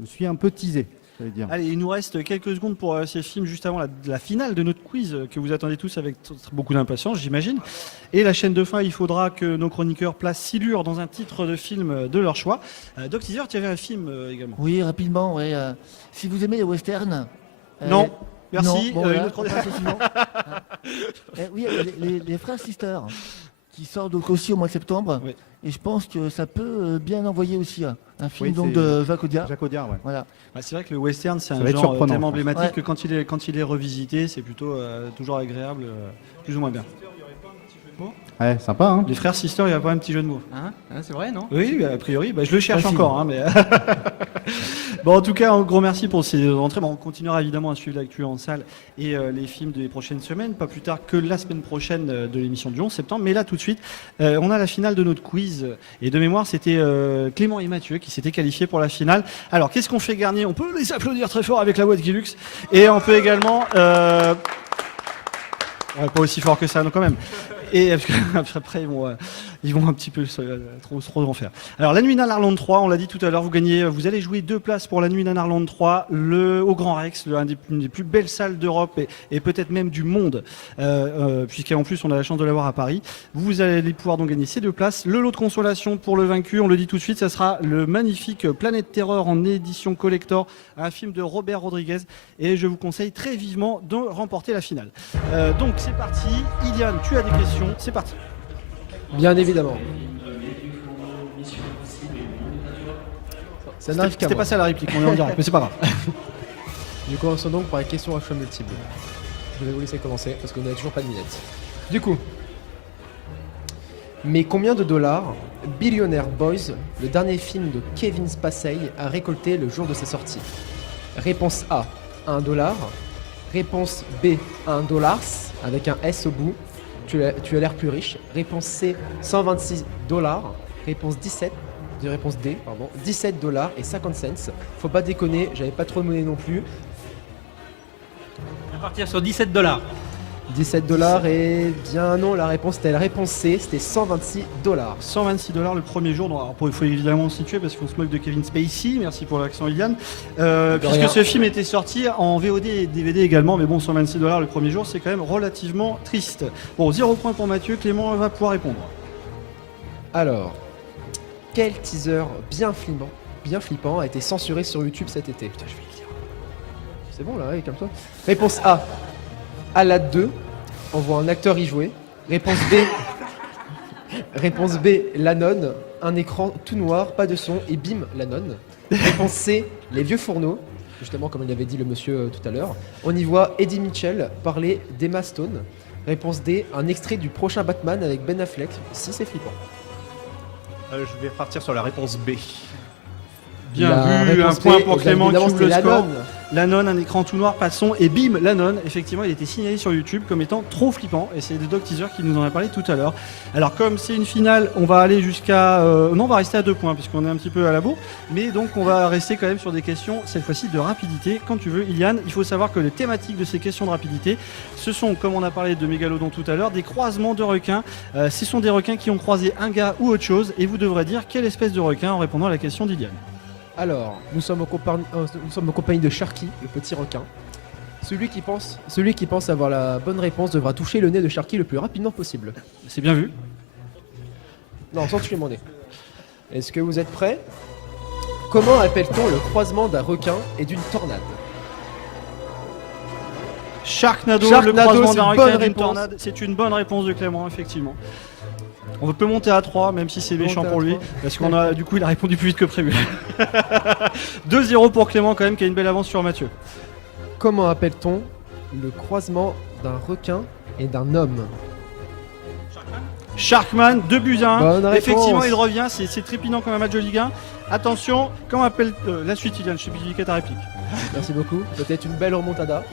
suis un peu teasé, j'allais dire. Allez, il nous reste quelques secondes pour ces films juste avant la finale de notre quiz que vous attendez tous avec beaucoup d'impatience, j'imagine. Et la chaîne de fin, il faudra que nos chroniqueurs placent Silure dans un titre de film de leur choix. Doc Teaser, tu avais un film également. Oui, rapidement, ouais. Si vous aimez les westerns. Non, merci. Non, bon, voilà, une autre... oui, les frères Sister qui sortent donc aussi au mois de septembre. Oui. Et je pense que ça peut bien envoyer aussi un film Oui, donc de Jacques Audiard. Jacques Audiard, ouais. Voilà. C'est vrai que le western, c'est Ça un va être genre surprenant, tellement je pense. emblématique Ouais. que quand il est revisité, c'est plutôt toujours agréable, plus ou moins bien. Ouais, sympa, hein. Les frères Sister, il n'y a pas un petit jeu de mots. Hein c'est vrai, non? Oui, a priori, je le cherche Facile. encore. Mais bon, en tout cas, un gros merci pour ces entrées. Bon, on continuera évidemment à suivre l'actu en salle et les films des prochaines semaines, pas plus tard que la semaine prochaine de l'émission du 11 septembre. Mais là, tout de suite, on a la finale de notre quiz. Et de mémoire, c'était Clément et Mathieu qui s'étaient qualifiés pour la finale. Alors, qu'est-ce qu'on fait, Garnier? On peut les applaudir très fort avec la voix de Guilux. Et on peut également... pas aussi fort que ça, non, quand même. Et après, ils vont un petit peu trop en faire. Alors, La Nuit Nanarland 3, on l'a dit tout à l'heure, vous allez jouer 2 places pour La Nuit Nanarland 3, au Grand Rex, une des plus belles salles d'Europe et peut-être même du monde, puisqu'en plus, on a la chance de l'avoir à Paris. Vous allez pouvoir donc gagner ces 2 places. Le lot de consolation pour le vaincu, on le dit tout de suite, ça sera le magnifique Planète Terreur en édition collector, un film de Robert Rodriguez. Et je vous conseille très vivement de remporter la finale. Donc, c'est parti. Iliane, tu as des questions. C'est parti. Bien évidemment. Ça n'arrive qu'à C'était moi. pas ça la réplique, on est en direct, mais c'est pas grave. Nous commençons donc par la question à choix multiple. Je vais vous laisser commencer parce qu'on n'a toujours pas de minette. Du coup, mais combien de dollars Billionaire Boys, le dernier film de Kevin Spacey, a récolté le jour de sa sortie? Réponse A, 1 $. Réponse B, 1 $, avec un S au bout. Tu as l'air plus riche. Réponse C, 126 $. Réponse D, pardon, 17 $ et 50 cents. Faut pas déconner, j'avais pas trop de monnaie non plus. On va partir sur 17 $. $17 et bien non, la réponse était la réponse C, c'était $126. $126 le premier jour. Donc, alors, il faut évidemment le situer parce qu'on se moque de Kevin Spacey. Merci pour l'accent, Iliane. rien. Puisque ce film était sorti en VOD et DVD également, mais bon, $126 le premier jour, c'est quand même relativement triste. Bon, 0 point pour Mathieu. Clément va pouvoir répondre. Alors, quel teaser bien flippant a été censuré sur YouTube cet été? Putain, je vais le dire. C'est bon là, comme toi. Réponse A, Alad 2, on voit un acteur y jouer. Réponse B, La Nonne, un écran tout noir, pas de son, et bim, La Nonne. Réponse C, Les Vieux Fourneaux, justement comme il avait dit le monsieur tout à l'heure. On y voit Eddie Mitchell parler d'Emma Stone. Réponse D, un extrait du prochain Batman avec Ben Affleck. Si, c'est flippant. Je vais partir sur la réponse B. Bien vu, un point pour Clément qui ouvre le score. Nonne. La Nonne, un écran tout noir, pas de son, et bim, La Nonne. Effectivement, il était signalé sur YouTube comme étant trop flippant, et c'est de Doc Teaser qui nous en a parlé tout à l'heure. Alors, comme c'est une finale, on va aller jusqu'à. Non, on va rester à 2 points, puisqu'on est un petit peu à la bourre, mais donc on va rester quand même sur des questions, cette fois-ci de rapidité. Quand tu veux, Iliane, il faut savoir que les thématiques de ces questions de rapidité, ce sont, comme on a parlé de Mégalodon tout à l'heure, des croisements de requins. Ce sont des requins qui ont croisé un gars ou autre chose, et vous devrez dire quelle espèce de requin en répondant à la question d'Iliane. Alors, nous sommes en compagnie de Sharky, le petit requin. Celui qui pense avoir la bonne réponse devra toucher le nez de Sharky le plus rapidement possible. C'est bien vu. Non, sans toucher mon nez. Est-ce que vous êtes prêts? Comment appelle-t-on le croisement d'un requin et d'une tornade? Sharknado, le croisement d'un requin et d'une tornade. C'est une bonne réponse de Clément, effectivement. On peut monter à 3, même si c'est méchant pour lui, parce qu'on a, du coup, il a répondu plus vite que prévu. 2-0 pour Clément, quand même, qui a une belle avance sur Mathieu. Comment appelle-t-on le croisement d'un requin et d'un homme? Sharkman, 2-1. Bonne réponse. Effectivement, il revient, c'est trépidant comme un match de Ligue 1. Attention, comment appelle la suite, Iliane? Je sais plus qui est ta réplique. Merci beaucoup, peut-être une belle remontada.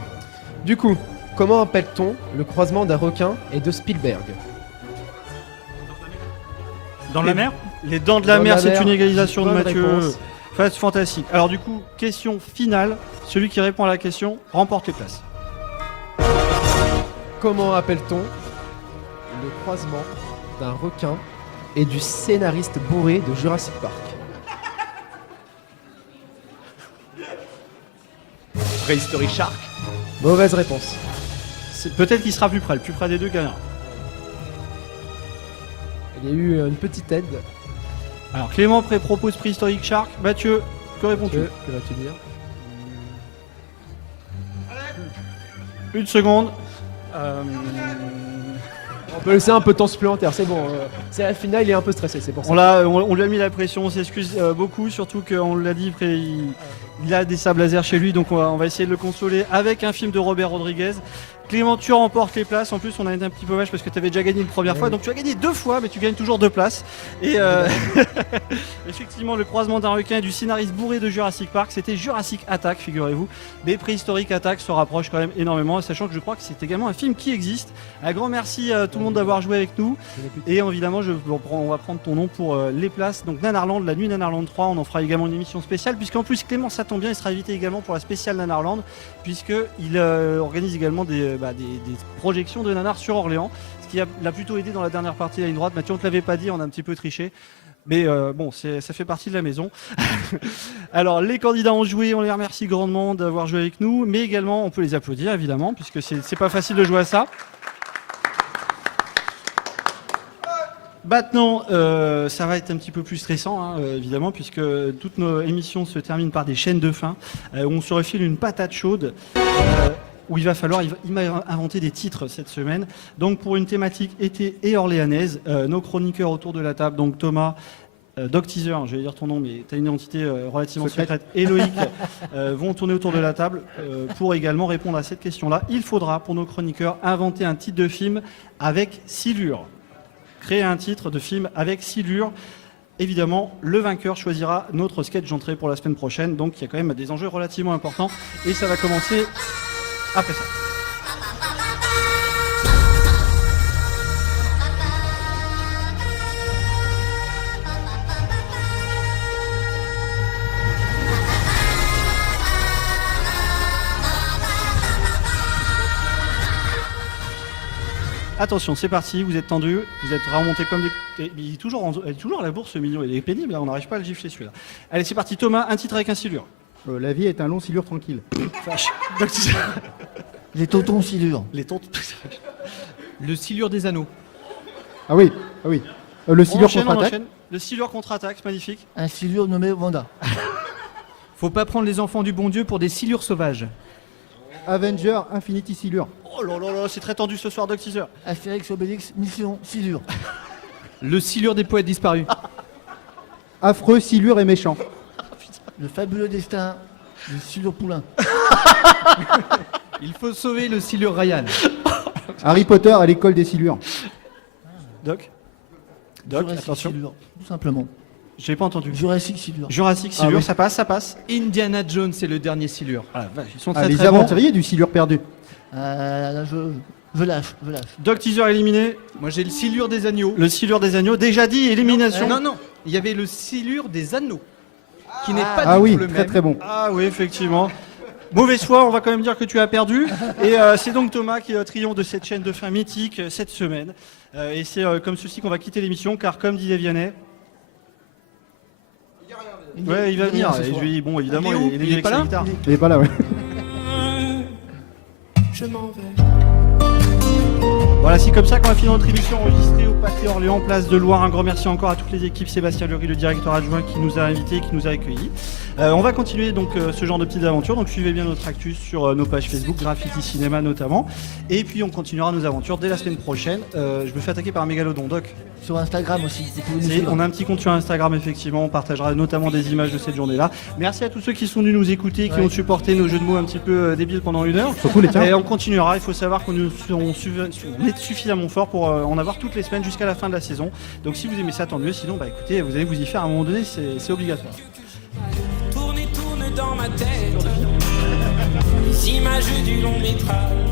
Du coup, comment appelle-t-on le croisement d'un requin et de Spielberg? Dans la mer? Les Dents de la Mer, c'est une égalisation de Bonne Mathieu. réponse. Fantastique. Alors du coup, question finale. Celui qui répond à la question remporte les places. Comment appelle-t-on le croisement d'un requin et du scénariste bourré de Jurassic Park? Prehistoric Shark. Mauvaise réponse. Peut-être qu'il sera plus près. Le plus près des deux gagnera. Il y a eu une petite aide. Alors Clément propose Prehistoric Shark. Mathieu, que réponds-tu? Que vas-tu dire? Une seconde. On peut laisser un peu de temps supplémentaire, c'est bon. C'est la finale, il est un peu stressé, c'est pour ça. On lui a mis la pression, on s'excuse beaucoup, surtout qu'on l'a dit, il a des sables laser chez lui, donc on va essayer de le consoler avec un film de Robert Rodriguez. Clément, tu remportes les places. En plus, on a été un petit peu vache parce que tu avais déjà gagné une première fois. Donc, tu as gagné 2 fois, mais tu gagnes toujours 2 places. Et effectivement, le croisement d'un requin et du scénariste bourré de Jurassic Park, c'était Jurassic Attack, figurez-vous. Mais Prehistoric Attack se rapproche quand même énormément, sachant que je crois que c'est également un film qui existe. Un grand merci à tout le monde d'avoir joué avec nous. Et évidemment, on va prendre ton nom pour les places. Donc, Nanarland, la nuit Nanarland 3, on en fera également une émission spéciale. Puisqu'en plus, Clément, ça tombe bien, il sera invité également pour la spéciale Nanarland. Puisqu'il organise également des projections de Nanar sur Orléans, ce qui l'a plutôt aidé dans la dernière partie de la ligne droite. Mathieu, on ne te l'avait pas dit, on a un petit peu triché, mais bon, ça fait partie de la maison. Alors, les candidats ont joué, on les remercie grandement d'avoir joué avec nous, mais également, on peut les applaudir, évidemment, puisque c'est pas facile de jouer à ça. Maintenant, ça va être un petit peu plus stressant, hein, évidemment, puisque toutes nos émissions se terminent par des chaînes de fin, où on se refile une patate chaude, où il va falloir inventer des titres cette semaine. Donc pour une thématique été et orléanaise, nos chroniqueurs autour de la table, donc Thomas, Doc Teaser, je vais dire ton nom, mais tu as une identité relativement secrète, et Loïc, vont tourner autour de la table pour également répondre à cette question-là. Il faudra, pour nos chroniqueurs, inventer un titre de film avec silure. Créer un titre de film avec silure. Évidemment, le vainqueur choisira notre sketch d'entrée pour la semaine prochaine. Donc il y a quand même des enjeux relativement importants. Et ça va commencer après ça. Attention, c'est parti, vous êtes tendus, vous êtes remontés comme des... Il est toujours à la bourse, ce mignon, il est pénible, là, on n'arrive pas à le gifler celui-là. Allez, c'est parti, Thomas, un titre avec un silure. La vie est un long silure tranquille. Vache. Les tontons silures. Les tontons... Le silure des anneaux. Ah oui, ah oui. Le silure on contre-attaque. enchaîne. Le silure contre-attaque, magnifique. Un silure nommé Wanda. Faut pas prendre les enfants du bon Dieu pour des silures sauvages. Avenger Infinity Silure. Oh là là là, c'est très tendu ce soir, Doc Teaser. Astérix Obélix Mission Silure. Le silure des poètes disparus. Affreux, silure et méchant. Le fabuleux destin du silure Poulain. Il faut sauver le silure Ryan. Harry Potter à l'école des silures. Doc, Jurassic attention. Silure, tout simplement. J'ai pas entendu. Jurassic Silure. Jurassic Silure, Ah oui. ça passe, ça passe. Indiana Jones, c'est le dernier silure. Ah, la vache, ils sont très Les très bons. aventuriers du silure perdu. Là, je lâche. Doc Teaser éliminé. Moi j'ai le silure des agneaux. Le silure des agneaux, déjà dit, élimination. Non, il y avait le silure des anneaux. Qui n'est pas Ah du oui, tout le très même. très bon. Ah oui, effectivement. Mauvaise foi, on va quand même dire que tu as perdu. Et c'est donc Thomas qui triomphe de cette chaîne de fin mythique cette semaine. Et c'est comme ceci qu'on va quitter l'émission, car comme disait Vianney... Ouais, il va venir. Et je lui dis, bon, évidemment, Il est où il Il est avec pas sa là guitare. Il est pas là, ouais. Je m'en vais. Voilà, c'est comme ça qu'on va finir notre émission enregistrée au Pâté Orléans, place de Loire. Un grand merci encore à toutes les équipes, Sébastien Lurie, le directeur adjoint qui nous a invités, qui nous a accueillis. On va continuer donc ce genre de petites aventures, donc suivez bien notre actus sur nos pages Facebook, Graffiti Cinéma notamment. Et puis on continuera nos aventures dès la semaine prochaine. Je me fais attaquer par un mégalodon, Doc. Sur Instagram aussi. vous pouvez nous suivre. On a un petit compte sur Instagram, effectivement, on partagera notamment des images de cette journée-là. Merci à tous ceux qui sont venus nous écouter, qui ont supporté nos jeux de mots un petit peu débiles pendant 1 heure. Surtout les tiens. Et on continuera, il faut savoir qu'on est suffisamment fort pour en avoir toutes les semaines jusqu'à la fin de la saison. Donc si vous aimez ça, tant mieux, sinon bah écoutez, vous allez vous y faire à un moment donné, c'est obligatoire. Tourne dans ma tête. Les images du long métrage.